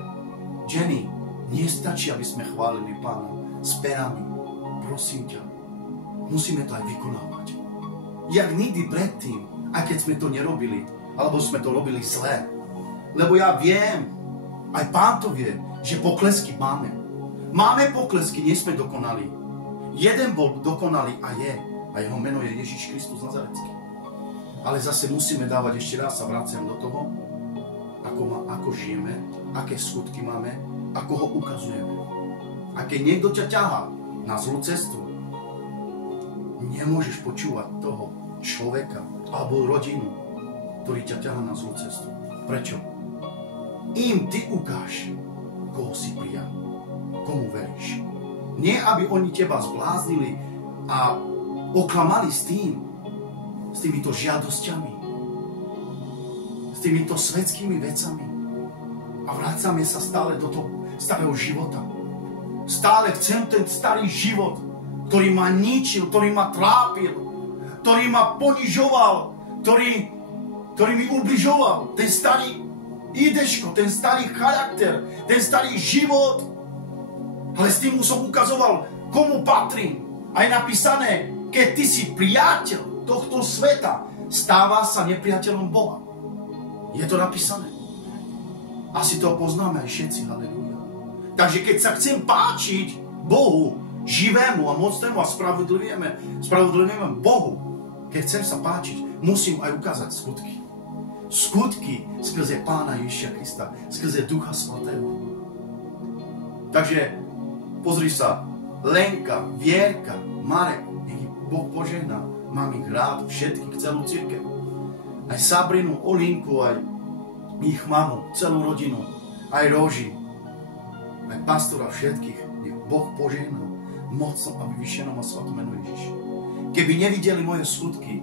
Jenny, nestačí, aby sme chválili Pána s perami. Prosím ťa, musíme to aj vykonávať. Jak nikdy predtým, aj keď sme to nerobili, alebo sme to robili zlé. Lebo ja viem, aj Pán to vie, že poklesky máme. Máme poklesky, nie sme dokonali. Jeden bol dokonalý a je, a jeho meno je Ježiš Kristus Nazarecký. Ale zase musíme dávať, ešte raz sa vraciam do toho, ako žijeme, aké skutky máme, ako ho ukazujeme. A keď niekto ťa ťahá na zlú cestu, nemôžeš počúvať toho človeka alebo rodinu, ktorý ťa ťahá na zlú cestu. Prečo? Im ty ukáž, koho si prijal, komu veríš. Nie, aby oni teba zbláznili a oklamali s týmito žiadosťami, s týmito svetskými vecami. A vracame sa stále do toho starého života. Stále chcem ten starý život, ktorý ma ničil, ktorý ma trápil, ktorý ma ponižoval, ktorý mi ubližoval. Ten starý Ideško, ten starý charakter, ten starý život. Ale s tým som ukazoval, komu patrím. A je napísané, keď ty si priateľ tohto sveta, stáva sa nepriateľom Boha. Je to napísané. Asi to poznáme aj všetci, halleluja. Takže keď sa chcem páčiť Bohu, živému a mocnému a spravodlivému Bohu, keď chcem sa páčiť, musím aj ukázať skutky. Skutky skrze Pána Ježiša Krista, skrze Ducha Svätého. Takže pozri sa, Lenka, Vierka, Marek, nech ich Boh požehná, mám ich rád, všetkých, celú cirkev. Aj Sabrinu, Olinku, aj ich mamu, celú rodinu, aj Roži, aj pastora, všetkých, nech Boh požehná, mocno a vyvyšenom a svatom meno Ježiš. Keby nevideli moje skutky,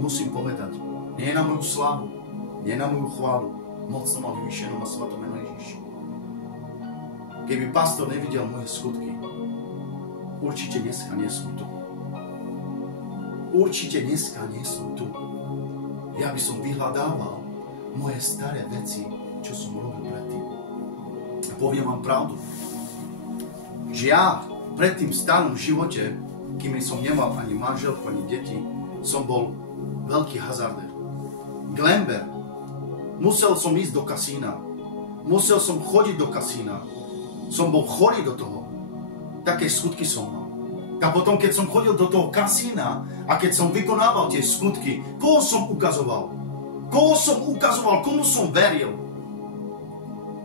musím povedať, nie na moju slávu, nie na moju chválu, mocnom a vyvyšenom a svatom meno Ježiš. Keby pastor nevidel moje skutky, určite dneska nie som tu. Určite dneska nie som tu. Ja by som vyhľadával moje staré veci čo som robil predtým. A poviem vám pravdu, že ja pred tým starom živote, kým som nemal ani manželku, ani deti, som bol veľký hazardér. Glamber. Musel som ísť do kasína. Musel som chodiť do kasína. Som bol chorý do toho. Také skutky som mal. A potom, keď som chodil do toho kasína a keď som vykonával tie skutky, koho som ukazoval? Koho som ukazoval? Komu som veril?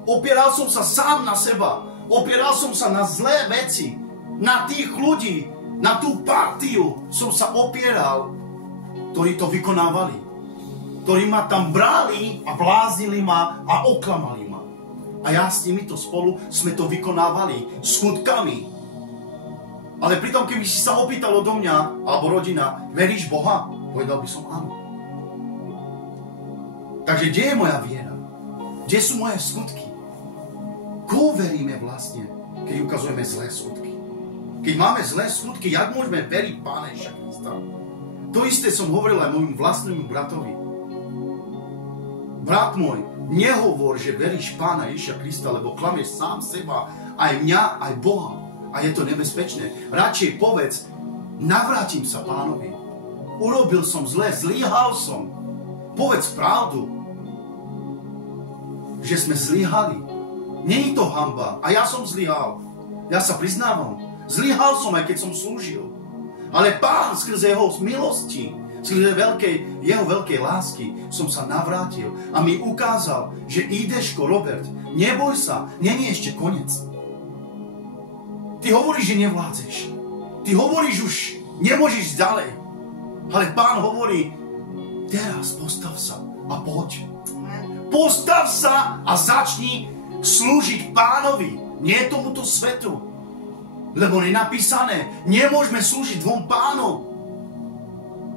Opieral som sa sám na seba. Opieral som sa na zlé veci, na tých ľudí, na tú partiu som sa opieral, ktorí to vykonávali. Ktorí ma tam brali a bláznili ma a oklamali ma. A ja s nimi to spolu sme to vykonávali skutkami. Ale pritom, keby si sa opýtal odo mňa, alebo rodina, veríš Boha? Povedal by som áno. Takže kde je moja viera? Kde sú moje skutky? Koho veríme vlastne, keď ukazujeme zlé skutky? Keď máme zlé skutky, jak môžeme veriť Pána Ježiša Krista? To isté som hovoril aj môjmu vlastnému bratovi. Brat môj, nehovor, že veríš Pána Ježiša Krista, lebo klameš sám seba, aj mňa, aj Boha. A je to nebezpečné. Radšej povedz, navrátim sa Pánovi. Urobil som zle, zlyhal som. Povedz pravdu, že sme zlyhali. Nie je to hanba. A ja som zlyhal. Ja sa priznávam. Zlyhal som, aj keď som slúžil. Ale Pán skrze jeho milosti, skrze jeho veľkej lásky som sa navrátil a mi ukázal, že ideško, Robert, neboj sa, není ešte koniec. Ty hovoríš, že nevládzeš. Ty hovoríš, už nemôžeš ďalej. Ale Pán hovorí, teraz postav sa a poď. Postav sa a začni slúžiť Pánovi, nie tomuto svetu. Lebo je napísané, nemôžeme slúžiť dvom pánom.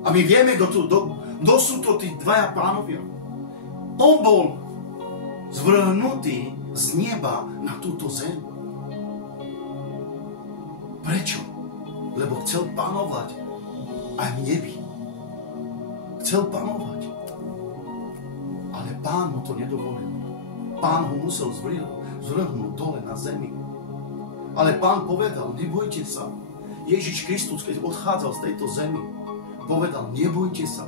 A my vieme, kto sú to tí dvaja pánovia. On bol zvrhnutý z neba na túto zem. Prečo? Lebo chcel panovať aj v nebi. Chcel panovať. Ale Pán mu to nedovolil. Pán ho musel zvrhnúť dole na zemi. Ale Pán povedal, nebojte sa. Ježiš Kristus, keď odchádzal z tejto zemi, povedal, nebojte sa.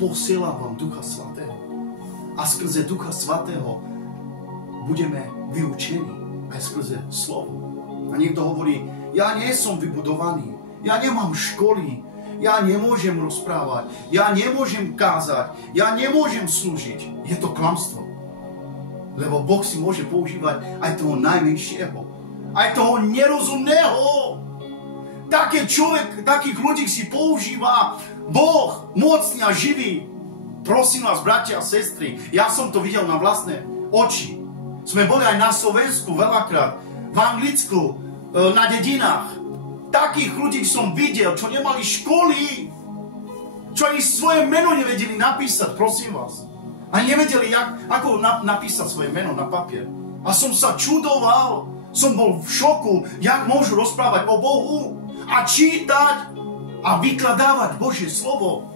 Posielam vám Ducha Svätého. A skrze Ducha Svätého budeme vyučení aj skrze slovo. A niekto hovorí, ja nie som vybudovaný, ja nemám školy, ja nemôžem rozprávať, ja nemôžem kázať, ja nemôžem slúžiť. Je to klamstvo. Lebo Boh si môže používať aj toho najmenšieho, aj toho nerozumného. Takých ľudí si používa Boh, mocný a živý. Prosím vás, bratia a sestry, ja som to videl na vlastné oči. Sme boli aj na Slovensku veľakrát, v Anglicku, na dedinách. Takých ľudí som videl, čo nemali školy, čo ani svoje meno nevedeli napísať, prosím vás. A nevedeli, ako napísať svoje meno na papier. A som sa čudoval, som bol v šoku, jak môžu rozprávať o Bohu a čítať a vykladávať Božie slovo.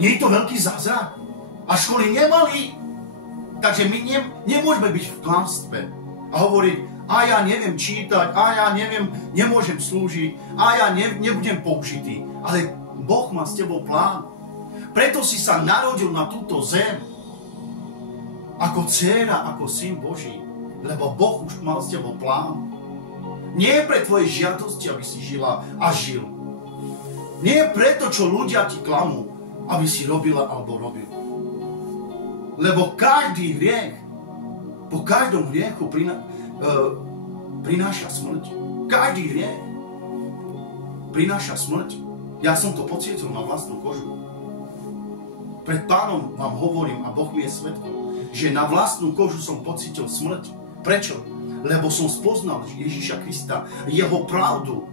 Nie je to veľký zázrak. A školy nemali. Takže my nemôžeme byť v klamstve a hovoriť, a ja neviem čítať, a ja nemôžem slúžiť, a ja nebudem použitý. Ale Boh má s tebou plán. Preto si sa narodil na túto zem ako dcéra, ako syn Boží. Lebo Boh už mal s tebou plán. Nie je pre tvoje žiadosti, aby si žila a žil. Nie je preto, čo ľudia ti klamú, aby si robila alebo robil. Lebo každý hriech, po každom hriechu prináša smrť. Každý hriech prináša smrť. Ja som to pocítil na vlastnú kožu. Pred Pánom vám hovorím, a Boh mi je svedkom, že na vlastnú kožu som pocítil smrť. Prečo? Lebo som spoznal Ježiša Krista, jeho pravdu.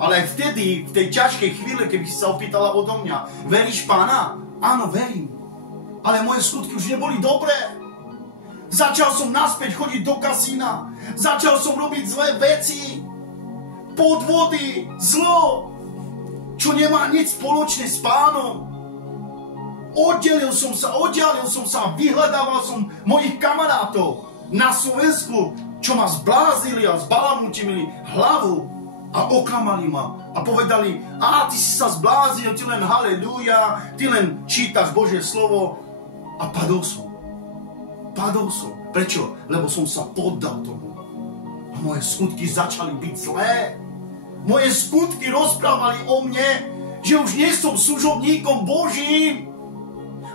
Ale aj vtedy, v tej ťažkej chvíli, keby si sa opýtala odo mňa, veríš Pána? Áno, verím. Ale moje skutky už neboli dobré. Začal som naspäť chodiť do kasína. Začal som robiť zlé veci. Podvody, zlo, čo nemá nič spoločné s Pánom. Oddialil som sa a vyhľadával som mojich kamarátov na Slovensku, čo ma zbláznili a zbalamutili hlavu a oklamali ma a povedali, ty si sa zbláznil, ty len halleluja, ty len čítaš Božie slovo. A padol som. Prečo? Lebo som sa poddal tomu. A moje skutky začali byť zlé. Moje skutky rozprávali o mne, že už nie som služobníkom Božím,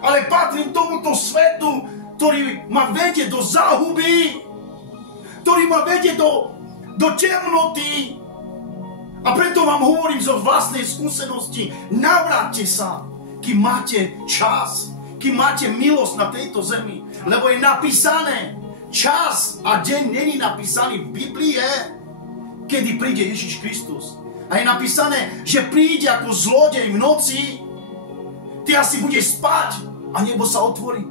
ale patrím tomuto svetu, ktorý ma vedie do záhuby, ktorý ma vedie do temnoty. A preto vám hovorím zo vlastnej skúsenosti, navráťte sa, kým máte čas, kým máte milosť na tejto zemi. Lebo je napísané, čas a deň není napísaný v Biblii, kedy príde Ježiš Kristus. A je napísané, že príde ako zlodej v noci, ty asi budeš spať a nebo sa otvorí.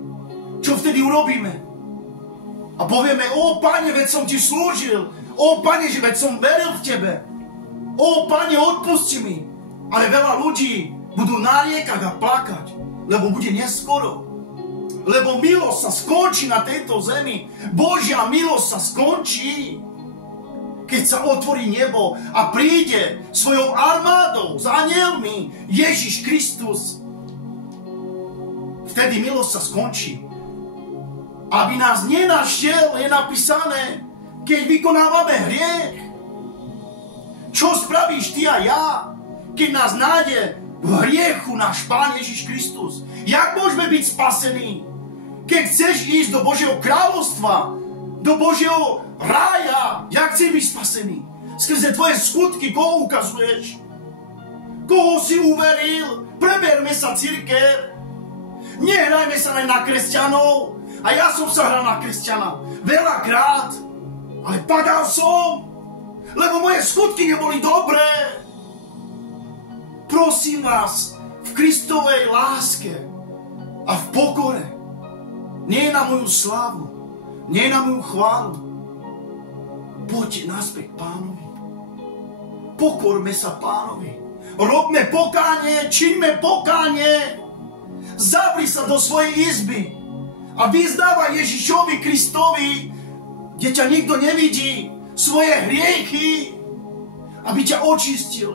Čo vtedy urobíme? A povieme, Pane, veď som ti slúžil, Pane, že veď som veril v tebe, Pane, odpusti mi. Ale veľa ľudí budú nariekať a plakať, lebo bude neskoro. Lebo milosť sa skončí na tejto zemi. Božia milosť sa skončí, keď sa otvorí nebo a príde svojou armádou s anielmi Ježiš Kristus. Vtedy milosť sa skončí. Aby nás nenašiel, je napísané, keď vykonávame hriech. Čo spravíš ty a ja, keď nás nájde v hriechu náš Pán Ježiš Kristus? Jak môžeme byť spasení? Keď chceš ísť do Božieho kráľovstva, do Božieho rája, jak chceš byť spasený? Skrze tvoje skutky, koho ukazuješ? Koho si uveril? Preberme sa, cirkev. Nehrajme sa len na kresťanov. A ja som sa hral na kresťana veľakrát, ale padal som, lebo moje skutky neboli dobré. Prosím vás, v Kristovej láske a v pokore, nie na moju slávu, nie na moju chválu, poďte naspäť Pánovi. Pokorme sa Pánovi. Robme pokánie, čiňme pokánie. Zavri sa do svojej izby a vyznávaj Ježišovi Kristovi, kde ťa nikto nevidí, svoje hriechy, aby ťa očistil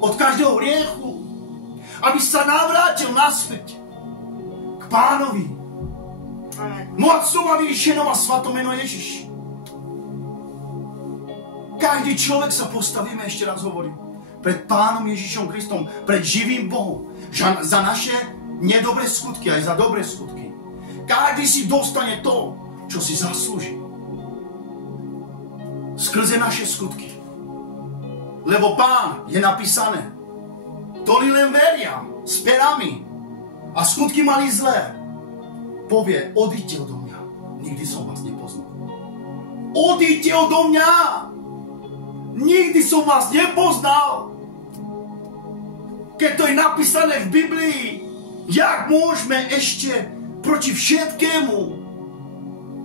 od každého hriechu, aby sa navrátil naspäť k Pánovi. Mocnou a vyvýšenou a svatom meno Ježiš. Každý človek sa postavíme, ešte raz hovorím, pred Pánom Ježišom Kristom, pred živým Bohom, za naše nedobré skutky, aj za dobré skutky. Každý si dostane to, čo si zaslúži. Skrze naše skutky. Lebo Pán, je napísané, ktorí len veria s perami a skutky mali zlé, povie, odíďte odo mňa, nikdy som vás nepoznal. Odíďte odo mňa, nikdy som vás nepoznal. Keď to je napísané v Biblii, jak môžeme ešte proti všetkému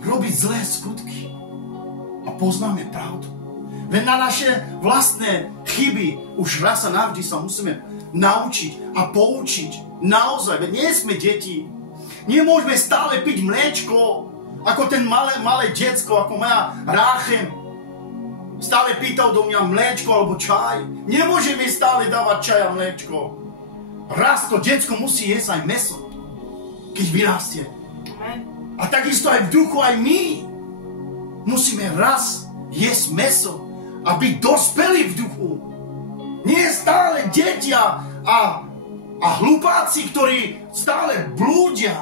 robiť zlé skutky? A poznáme pravdu. Veď na naše vlastné chyby už raz a navždy sa musíme naučiť a poučiť. Naozaj, veď nie sme deti. Nemôžeme stále piť mliečko, ako ten malé decko, ako moja Ráchem. Stále pýtal do mňa mliečko alebo čaj. Nemôžeme stále dávať čaj a mliečko. Raz to decko musí jesť aj mäso, keď vyrastie. A takisto aj v duchu, aj my musíme raz jesť mäso a byť dospelí v duchu. Nie stále deti a hlupáci, ktorí stále blúdia,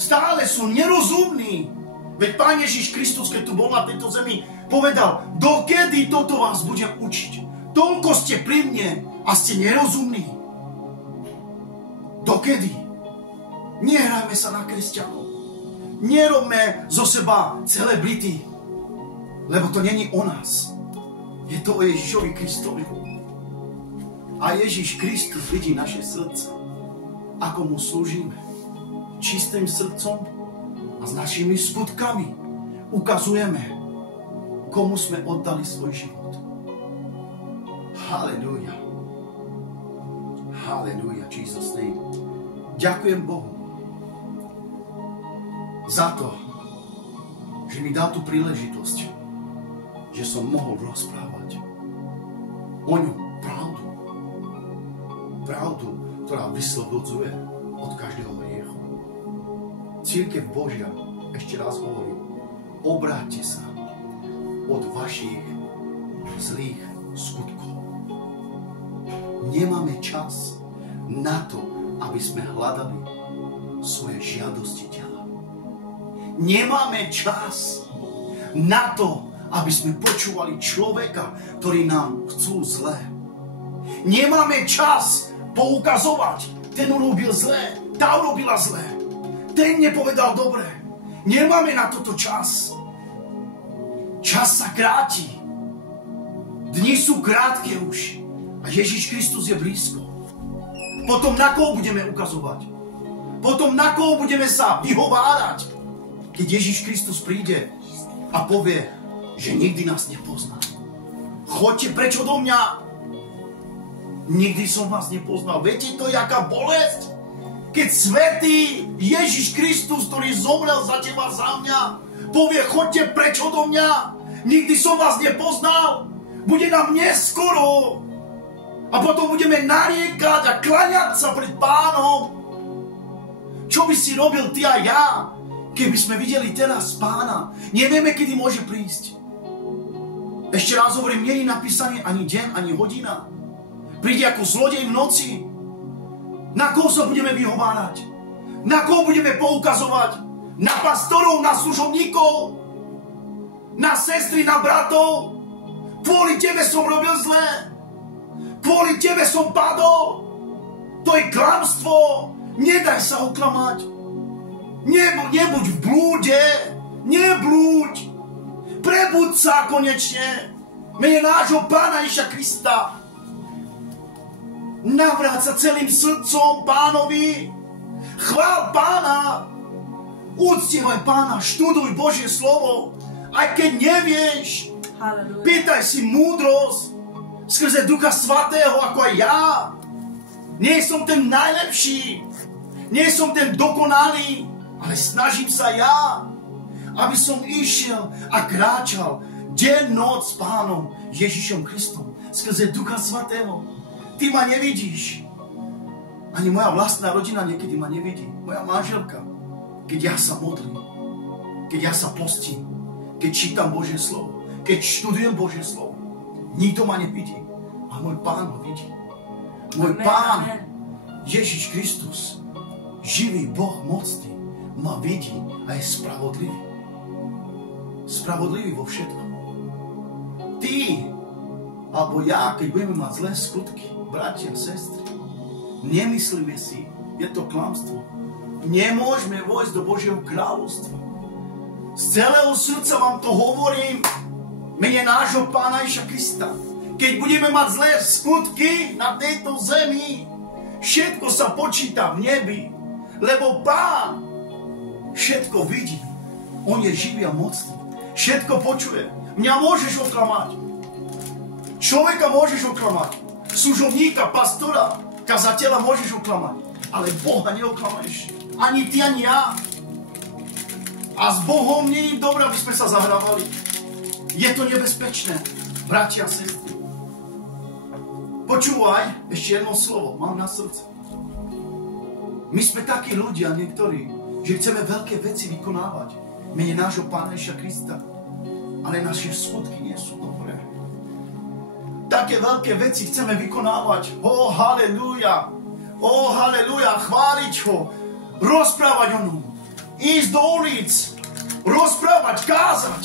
stále sú nerozumní. Veď Pán Ježiš Kristus, keď tu bol na tejto zemi, povedal, dokedy toto vás budem učiť? Toľko ste pri mne a ste nerozumní. Dokedy? Nehrajme sa na kresťanov. Nerobme zo seba celebrity, lebo to není o nás. Je to o Ježišovi Kristovi. A Ježiš Kristus vidí naše srdce, ako mu slúžime. Čistým srdcom a s našimi skutkami ukazujeme, komu sme oddali svoj život. Halleluja. Halleluja, Jesus name. Ďakujem Bohu za to, že mi dal tú príležitosť, že som mohol rozprávať o ňom pravdu. Pravdu, ktorá vyslobodzuje od každého hriechu. Cirkev Božia, ešte raz hovorím, obráťte sa od vašich zlých skutkov. Nemáme čas na to, aby sme hľadali svoje žiadosti tela. Nemáme čas na to, aby sme počúvali človeka, ktorý nám chcú zlé. Nemáme čas poukazovať, ten urobil zlé, tá urobila zlé, ten nepovedal dobre. Nemáme na toto čas. Čas sa kráti. Dni sú krátke už. A Ježiš Kristus je blízko. Potom na koho budeme ukazovať? Potom na koho budeme sa vyhovárať? Keď Ježiš Kristus príde a povie, že nikdy nás nepozná. Choďte preč odo mňa. Nikdy som vás nepoznal. Viete to, jaká bolesť? Keď svätý Ježiš Kristus, ktorý zomrel za teba, za mňa, povie, choďte preč odo mňa. Nikdy som vás nepoznal. Bude nám neskoro. A potom budeme nariekať a klaňať sa pred Pánom. Čo by si robil ty a ja, keby sme videli teraz Pána? Nevieme, kedy môže prísť. Ešte raz hovorím, nie je napísané ani deň, ani hodina. Príde ako zlodej v noci. Na koho sa budeme vyhovárať? Na koho budeme poukazovať? Na pastorov, na služobníkov? Na sestry, na bratov? Kvôli tebe som robil zlé. Kvôli tebe som padol. To je klamstvo. Nedaj sa oklamať. Nebuď v blúde. Neblúď. Prebuď sa konečne. Mene nášho Pána Ježiša Krista. Navráť sa celým srdcom Pánovi. Chvál Pána. Uctievaj Pána. Študuj Božie slovo. Aj keď nevieš. Halleluja. Pýtaj si múdrosť. Skrze Ducha Svatého, ako aj ja. Nie som ten najlepší. Nie som ten dokonalý. Ale snažím sa ja, aby som išiel a kráčal deň, noc s Pánom Ježišom Kristom. Skrze Ducha Svatého. Ty ma nevidíš. Ani moja vlastná rodina niekedy ma nevidí. Moja manželka. Keď ja sa modlím. Keď ja sa postím. Keď čítam Božie slovo. Keď študujem Božie slovo. Nikto ma nevidí. A môj Pán ho vidí. Môj Pán Ježiš Kristus, živý Boh mocný, ma vidí a je spravodlivý. Spravodlivý vo všetkom. Ty alebo ja, keď budeme mať zlé skutky, bratia, sestry, nemyslíme si, je to klamstvo. Nemôžeme vojsť do Božieho kráľovstva. Z celého srdca vám to hovorím, mene nášho Pána Ježiša Krista. Keď budeme mať zlé skutky na tejto zemi, všetko sa počíta v nebi, lebo Pán všetko vidí. On je živý a mocný. Všetko počuje. Mňa môžeš oklamať. Človeka môžeš oklamať. Služobníka, pastora, kazateľa môžeš oklamať. Ale Boha neoklamaješ. Ani ty, ani ja. A s Bohom nie je dobré, aby sme sa zahrávali. Je to nebezpečné, bratia a sestry. Počúvaj, ešte jedno slovo, mám na srdce. My sme takí ľudia, niektorí, že chceme veľké veci vykonávať v mene nášho Pána Ježiša Krista, ale naše skutky nie sú dobré. Také veľké veci chceme vykonávať. Halleluja! Halleluja! Chváliť ho, rozprávať o ňom, ísť do ulic, rozprávať, kázať.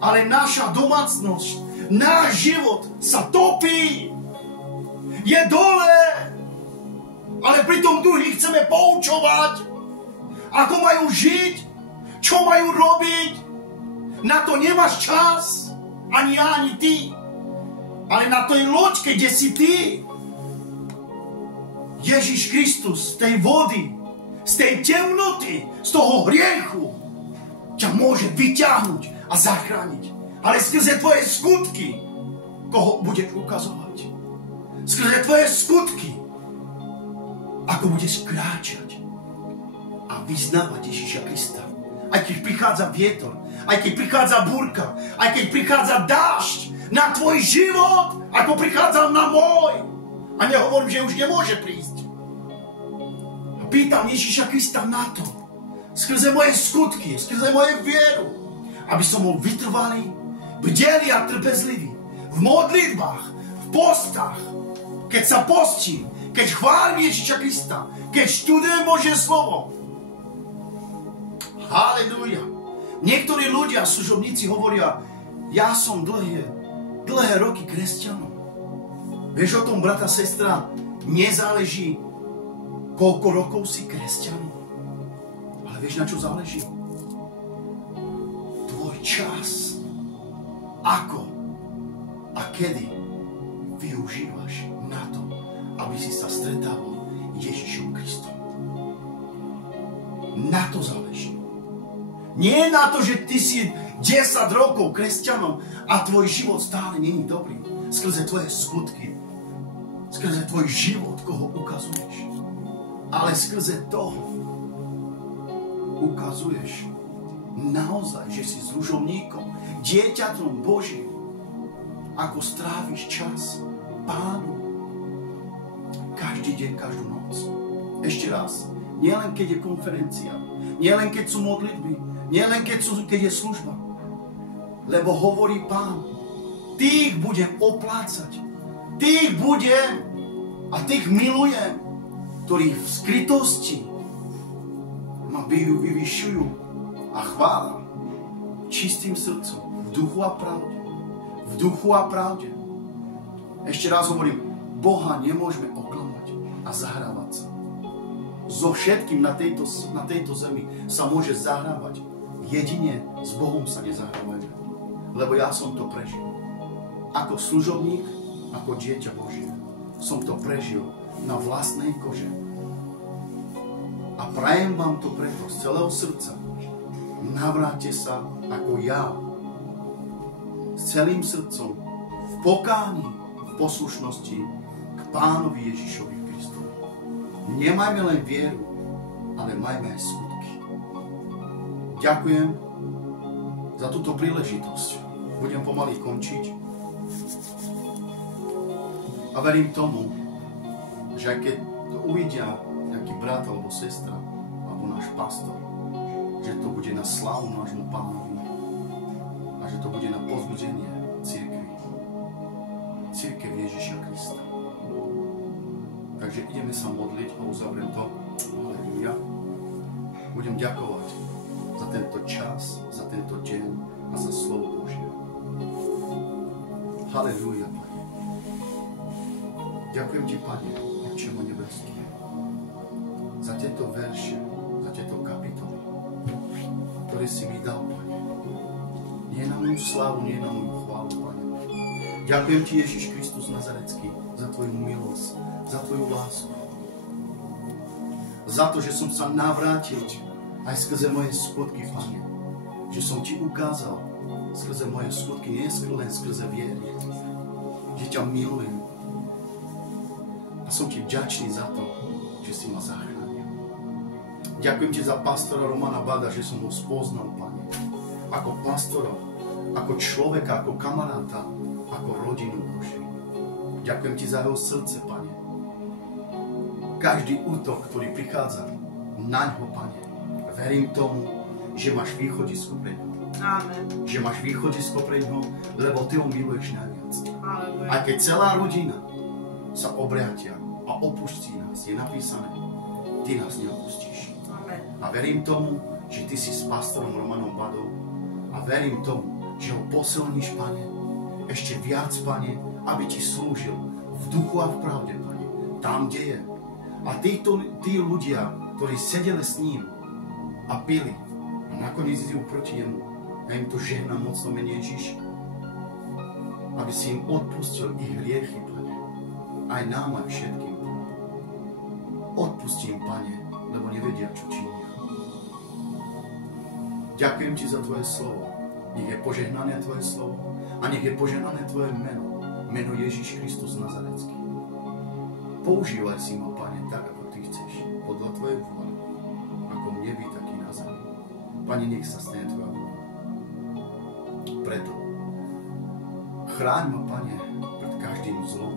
Ale naša domácnosť, náš život sa topí. Je dole. Ale pritom druhých chceme poučovať. Ako majú žiť. Čo majú robiť. Na to nemáš čas. Ani ja, ani ty. Ale na tej loďke, kde si ty. Ježiš Kristus z tej vody, z tej temnoty, z toho hriechu ťa môže vyťahnuť a zachrániť. Ale skrze tvoje skutky, koho budeš ukazovať. Skrze tvoje skutky, ako budeš kráčať a vyznávať Ježiša Krista Aj keď prichádza vietor, aj keď prichádza búrka, aj keď prichádza dážď na tvoj život, ako prichádzal na môj. A nehovorím, že už nemôže prísť. A pýtam Ježíša Krista na to, skrze moje skutky, skrze moje vieru, aby som bol vytrvalý, bdelý a trpezlivý v modlitbách, v postách, keď sa postím, keď chválim Ježíša Krista, keď študujem Božie slovo. Halelúja. Niektorí ľudia, služobníci, hovoria, ja som dlhé roky kresťanom. Vieš o tom, brata, sestra, nezáleží, koľko rokov si kresťanom. Ale vieš, na čo záleží? Tvoj čas. Ako a kedy využívaš na to, aby si sa stretával Ježišom Kristom. Na to záleží. Nie na to, že ty si 10 rokov kresťanom a tvoj život stále není dobrý. Skrze tvoje skutky, skrze tvoj život, koho ukazuješ. Ale skrze toho ukazuješ naozaj, že si služobníkom, dieťatom Božím, ako stráviš čas Pánu. Každý deň, každú noc. Ešte raz, nielen keď je konferencia, nielen keď sú modlitby, nielen keď je služba. Lebo hovorí Pán, tých budem oplácať, tých budem a tých milujem, ktorí v skrytosti ma vyvyšujú a chvála čistým srdcom, v duchu a pravde. V duchu a pravde. Ešte raz hovorím, Boha nemôžeme oklamať a zahrávať sa. So všetkým na tejto zemi sa môže zahrávať. Jedine s Bohom sa nezahrávať. Lebo ja som to prežil. Ako služobník, ako dieťa Božie. Som to prežil na vlastnej kože. A prajem vám to preto z celého srdca. Navráťte sa ako ja. S celým srdcom. V pokáni, v poslušnosti k Pánovi Ježišovi Kristovi. Nemajme len vieru, ale majme aj skutky. Ďakujem za túto príležitosť. Budem pomaly končiť. A verím tomu, že keď to uvidia nejaký brat alebo sestra, alebo náš pastor, že to bude na slávu nášmu Pánovi a že to bude na povzbudenie cirkvi. Cirkev Ježiša Krista. Takže ideme sa modliť a uzavriem to. Halelúja. Budem ďakovať za tento čas, za tento deň a za slovo Božie. Halelúja, Pane. Ďakujem Ti, Pane, Otče môj nebeský, za tieto verše, za tieto kapitoly, ktoré si mi dal, Pane. Nie na moju slávu, nie na moju chválu, Pane. Ďakujem Ti, Ježiš Kristus Nazarecký, za Tvoju milosť, za Tvoju lásku. Za to, že som sa navrátil aj skrze moje skutky, Pane. Že som Ti ukázal skrze moje skutky, nie len skrze viery. Že ťa milujem. A som Ti vďačný za to, že si ma zachránil. Ďakujem Ti za pastora Romana Bada, že som ho spoznal, Pane. Ako pastora, ako človeka, ako kamaráta, ako rodinu Božiu. Ďakujem Ti za jeho srdce, Pane. Každý útok, ktorý prichádza naňho, Pane, verím tomu, že máš východisko pre ňo. Amen. Že máš východisko pre ňo, lebo Ty ho miluješ najviac. Amen. A keď celá rodina sa obrátia a opustí nás, je napísané, Ty nás neopustíš. Amen. A verím tomu, že Ty si s pastorom Romanom Badou a verím tomu, že ho posilníš, Pane, ešte viac, Pane, aby Ti slúžil v duchu a v pravde, Pane, tam, kde je. A tí ľudia, ktorí sedeli s ním a pili a nakoniec idú proti nemu, ja im to žehnám mocno mene Ježiš, aby si im odpustil ich hriechy, Pane. Aj nám, aj všetkým. Odpustím, Pane, lebo nevedia, čo činia. Ďakujem Ti za Tvoje slovo. Nech je požehnané Tvoje slovo a nech je požehnané Tvoje meno. Meno Ježiš Kristus Nazarecký. Používaj si ma, Pane, tak, ako Ty chceš. Podľa Tvojej vôle. Ako v nebi, tak i na zemi. Pane, nech sa stane Tvoja vôľa. Preto chráň ma, Pane, pred každým zlom.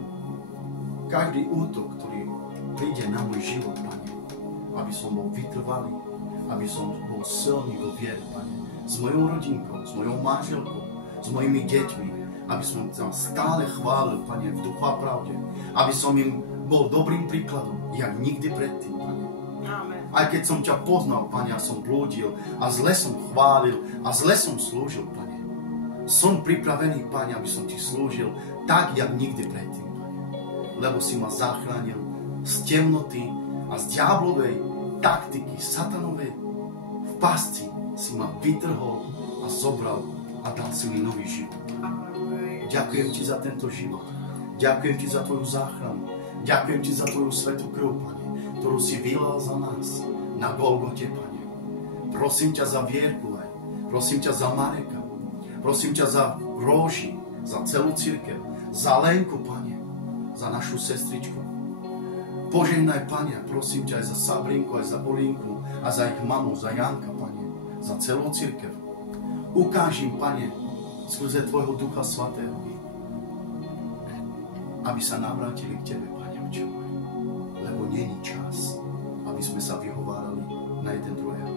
Každý útok, ktorý príde na môj život, Pane, aby som bol vytrvalý, aby som bol silný vo viere, Pane, s mojou rodinkou, s mojou manželkou, s mojimi deťmi, aby som tam stále chválil, Pane, v duchu a pravde, aby som im bol dobrým príkladom, jak nikdy predtým, Pane. Amen. Aj keď som ťa poznal, Pane, a som blúdil a zle som chválil a zle som slúžil, Pane. Som pripravený, Pane, aby som Ti slúžil tak, jak nikdy predtým, Pane. Lebo si ma zachránil z temnoty a z diablovej taktiky, satanovej v pasci. Si ma vytrhol a zobral a dal si mi nový život. Ďakujem Ti za tento život. Ďakujem Ti za Tvoju záchranu. Ďakujem Ti za Tvoju svätú krv, Pane, ktorú si vylal za nás na Golgote, Pane. Prosím ťa za Vierku, aj. Prosím ťa za Mareka. Prosím ťa za Róži, za celú cirkev, za Lenku, Pane, za našu sestričku. Požehnaj, Pane, prosím ťa aj za Sabrinku, aj za Olinku, a za ich mamu, za Janka, Pane, za celú cirkev. Ukáž im, Pane, skrze Tvojho Ducha Svatého, aby sa navrátili k Tebe, Pane, Oče môj. Lebo není čas, aby sme sa vyhovárali na jeden druhého.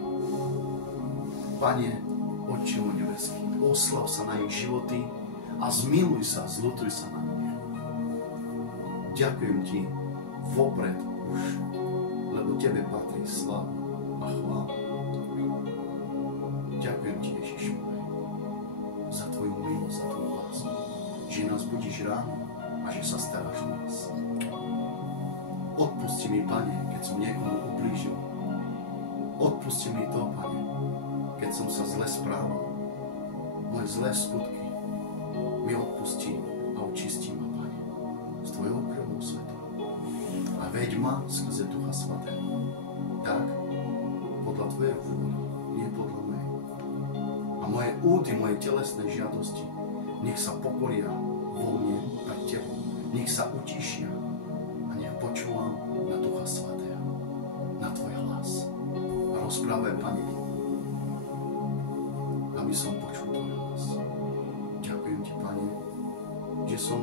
Pane, Otče môj nebeský, oslav sa na ich životy a zmiluj sa, zľutuj sa na mňa. Ďakujem Ti vopred už, lebo Tebe patrí sláva a chvála. Ďakujem Ti, Ježiš môj, za Tvoju milosť, za Tvoju lásku, že nás budíš ráno a že sa staráš o nás. Odpusti mi, Pane, keď som niekomu ublížil. Odpusti mi to, Pane, keď som sa zle správal. Moje zlé skutky mi odpustí a očistí ma, Pane, s Tvojou krvou svetou. A veď ma skrze Ducha Svatého. Tak, podľa Tvojej vôle, nie podľa mojej. A moje údy, moje telesné žiadosti, nech sa pokoria vo mne pred Tebou. Nech sa utišia a nech počúvam na Ducha Svatého, na Tvoj hlas. A rozprávaj, Pane, aby som počul Tvoj hlas. Ďakujem Ti, Pane, že som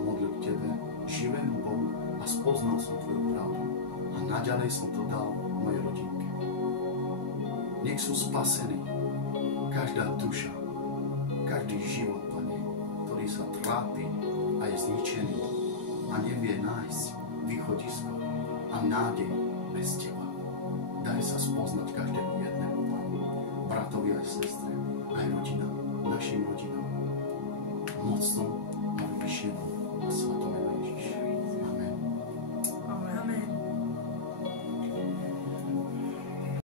modlil k Tebe, živému Bohu, a spoznal som Tvoju pravdu. A naďalej som to dal mojej rodinke. Nech sú spasení každá duša, každý život, Pane, ktorý sa trápi a je zničený a nevie nájsť východisko a nádej bez Teba. Daj sa spoznať každému jednému, Pane, bratovi aj sestre, aj rodinám, našim rodinám, mocnom a vyššienom a svatom.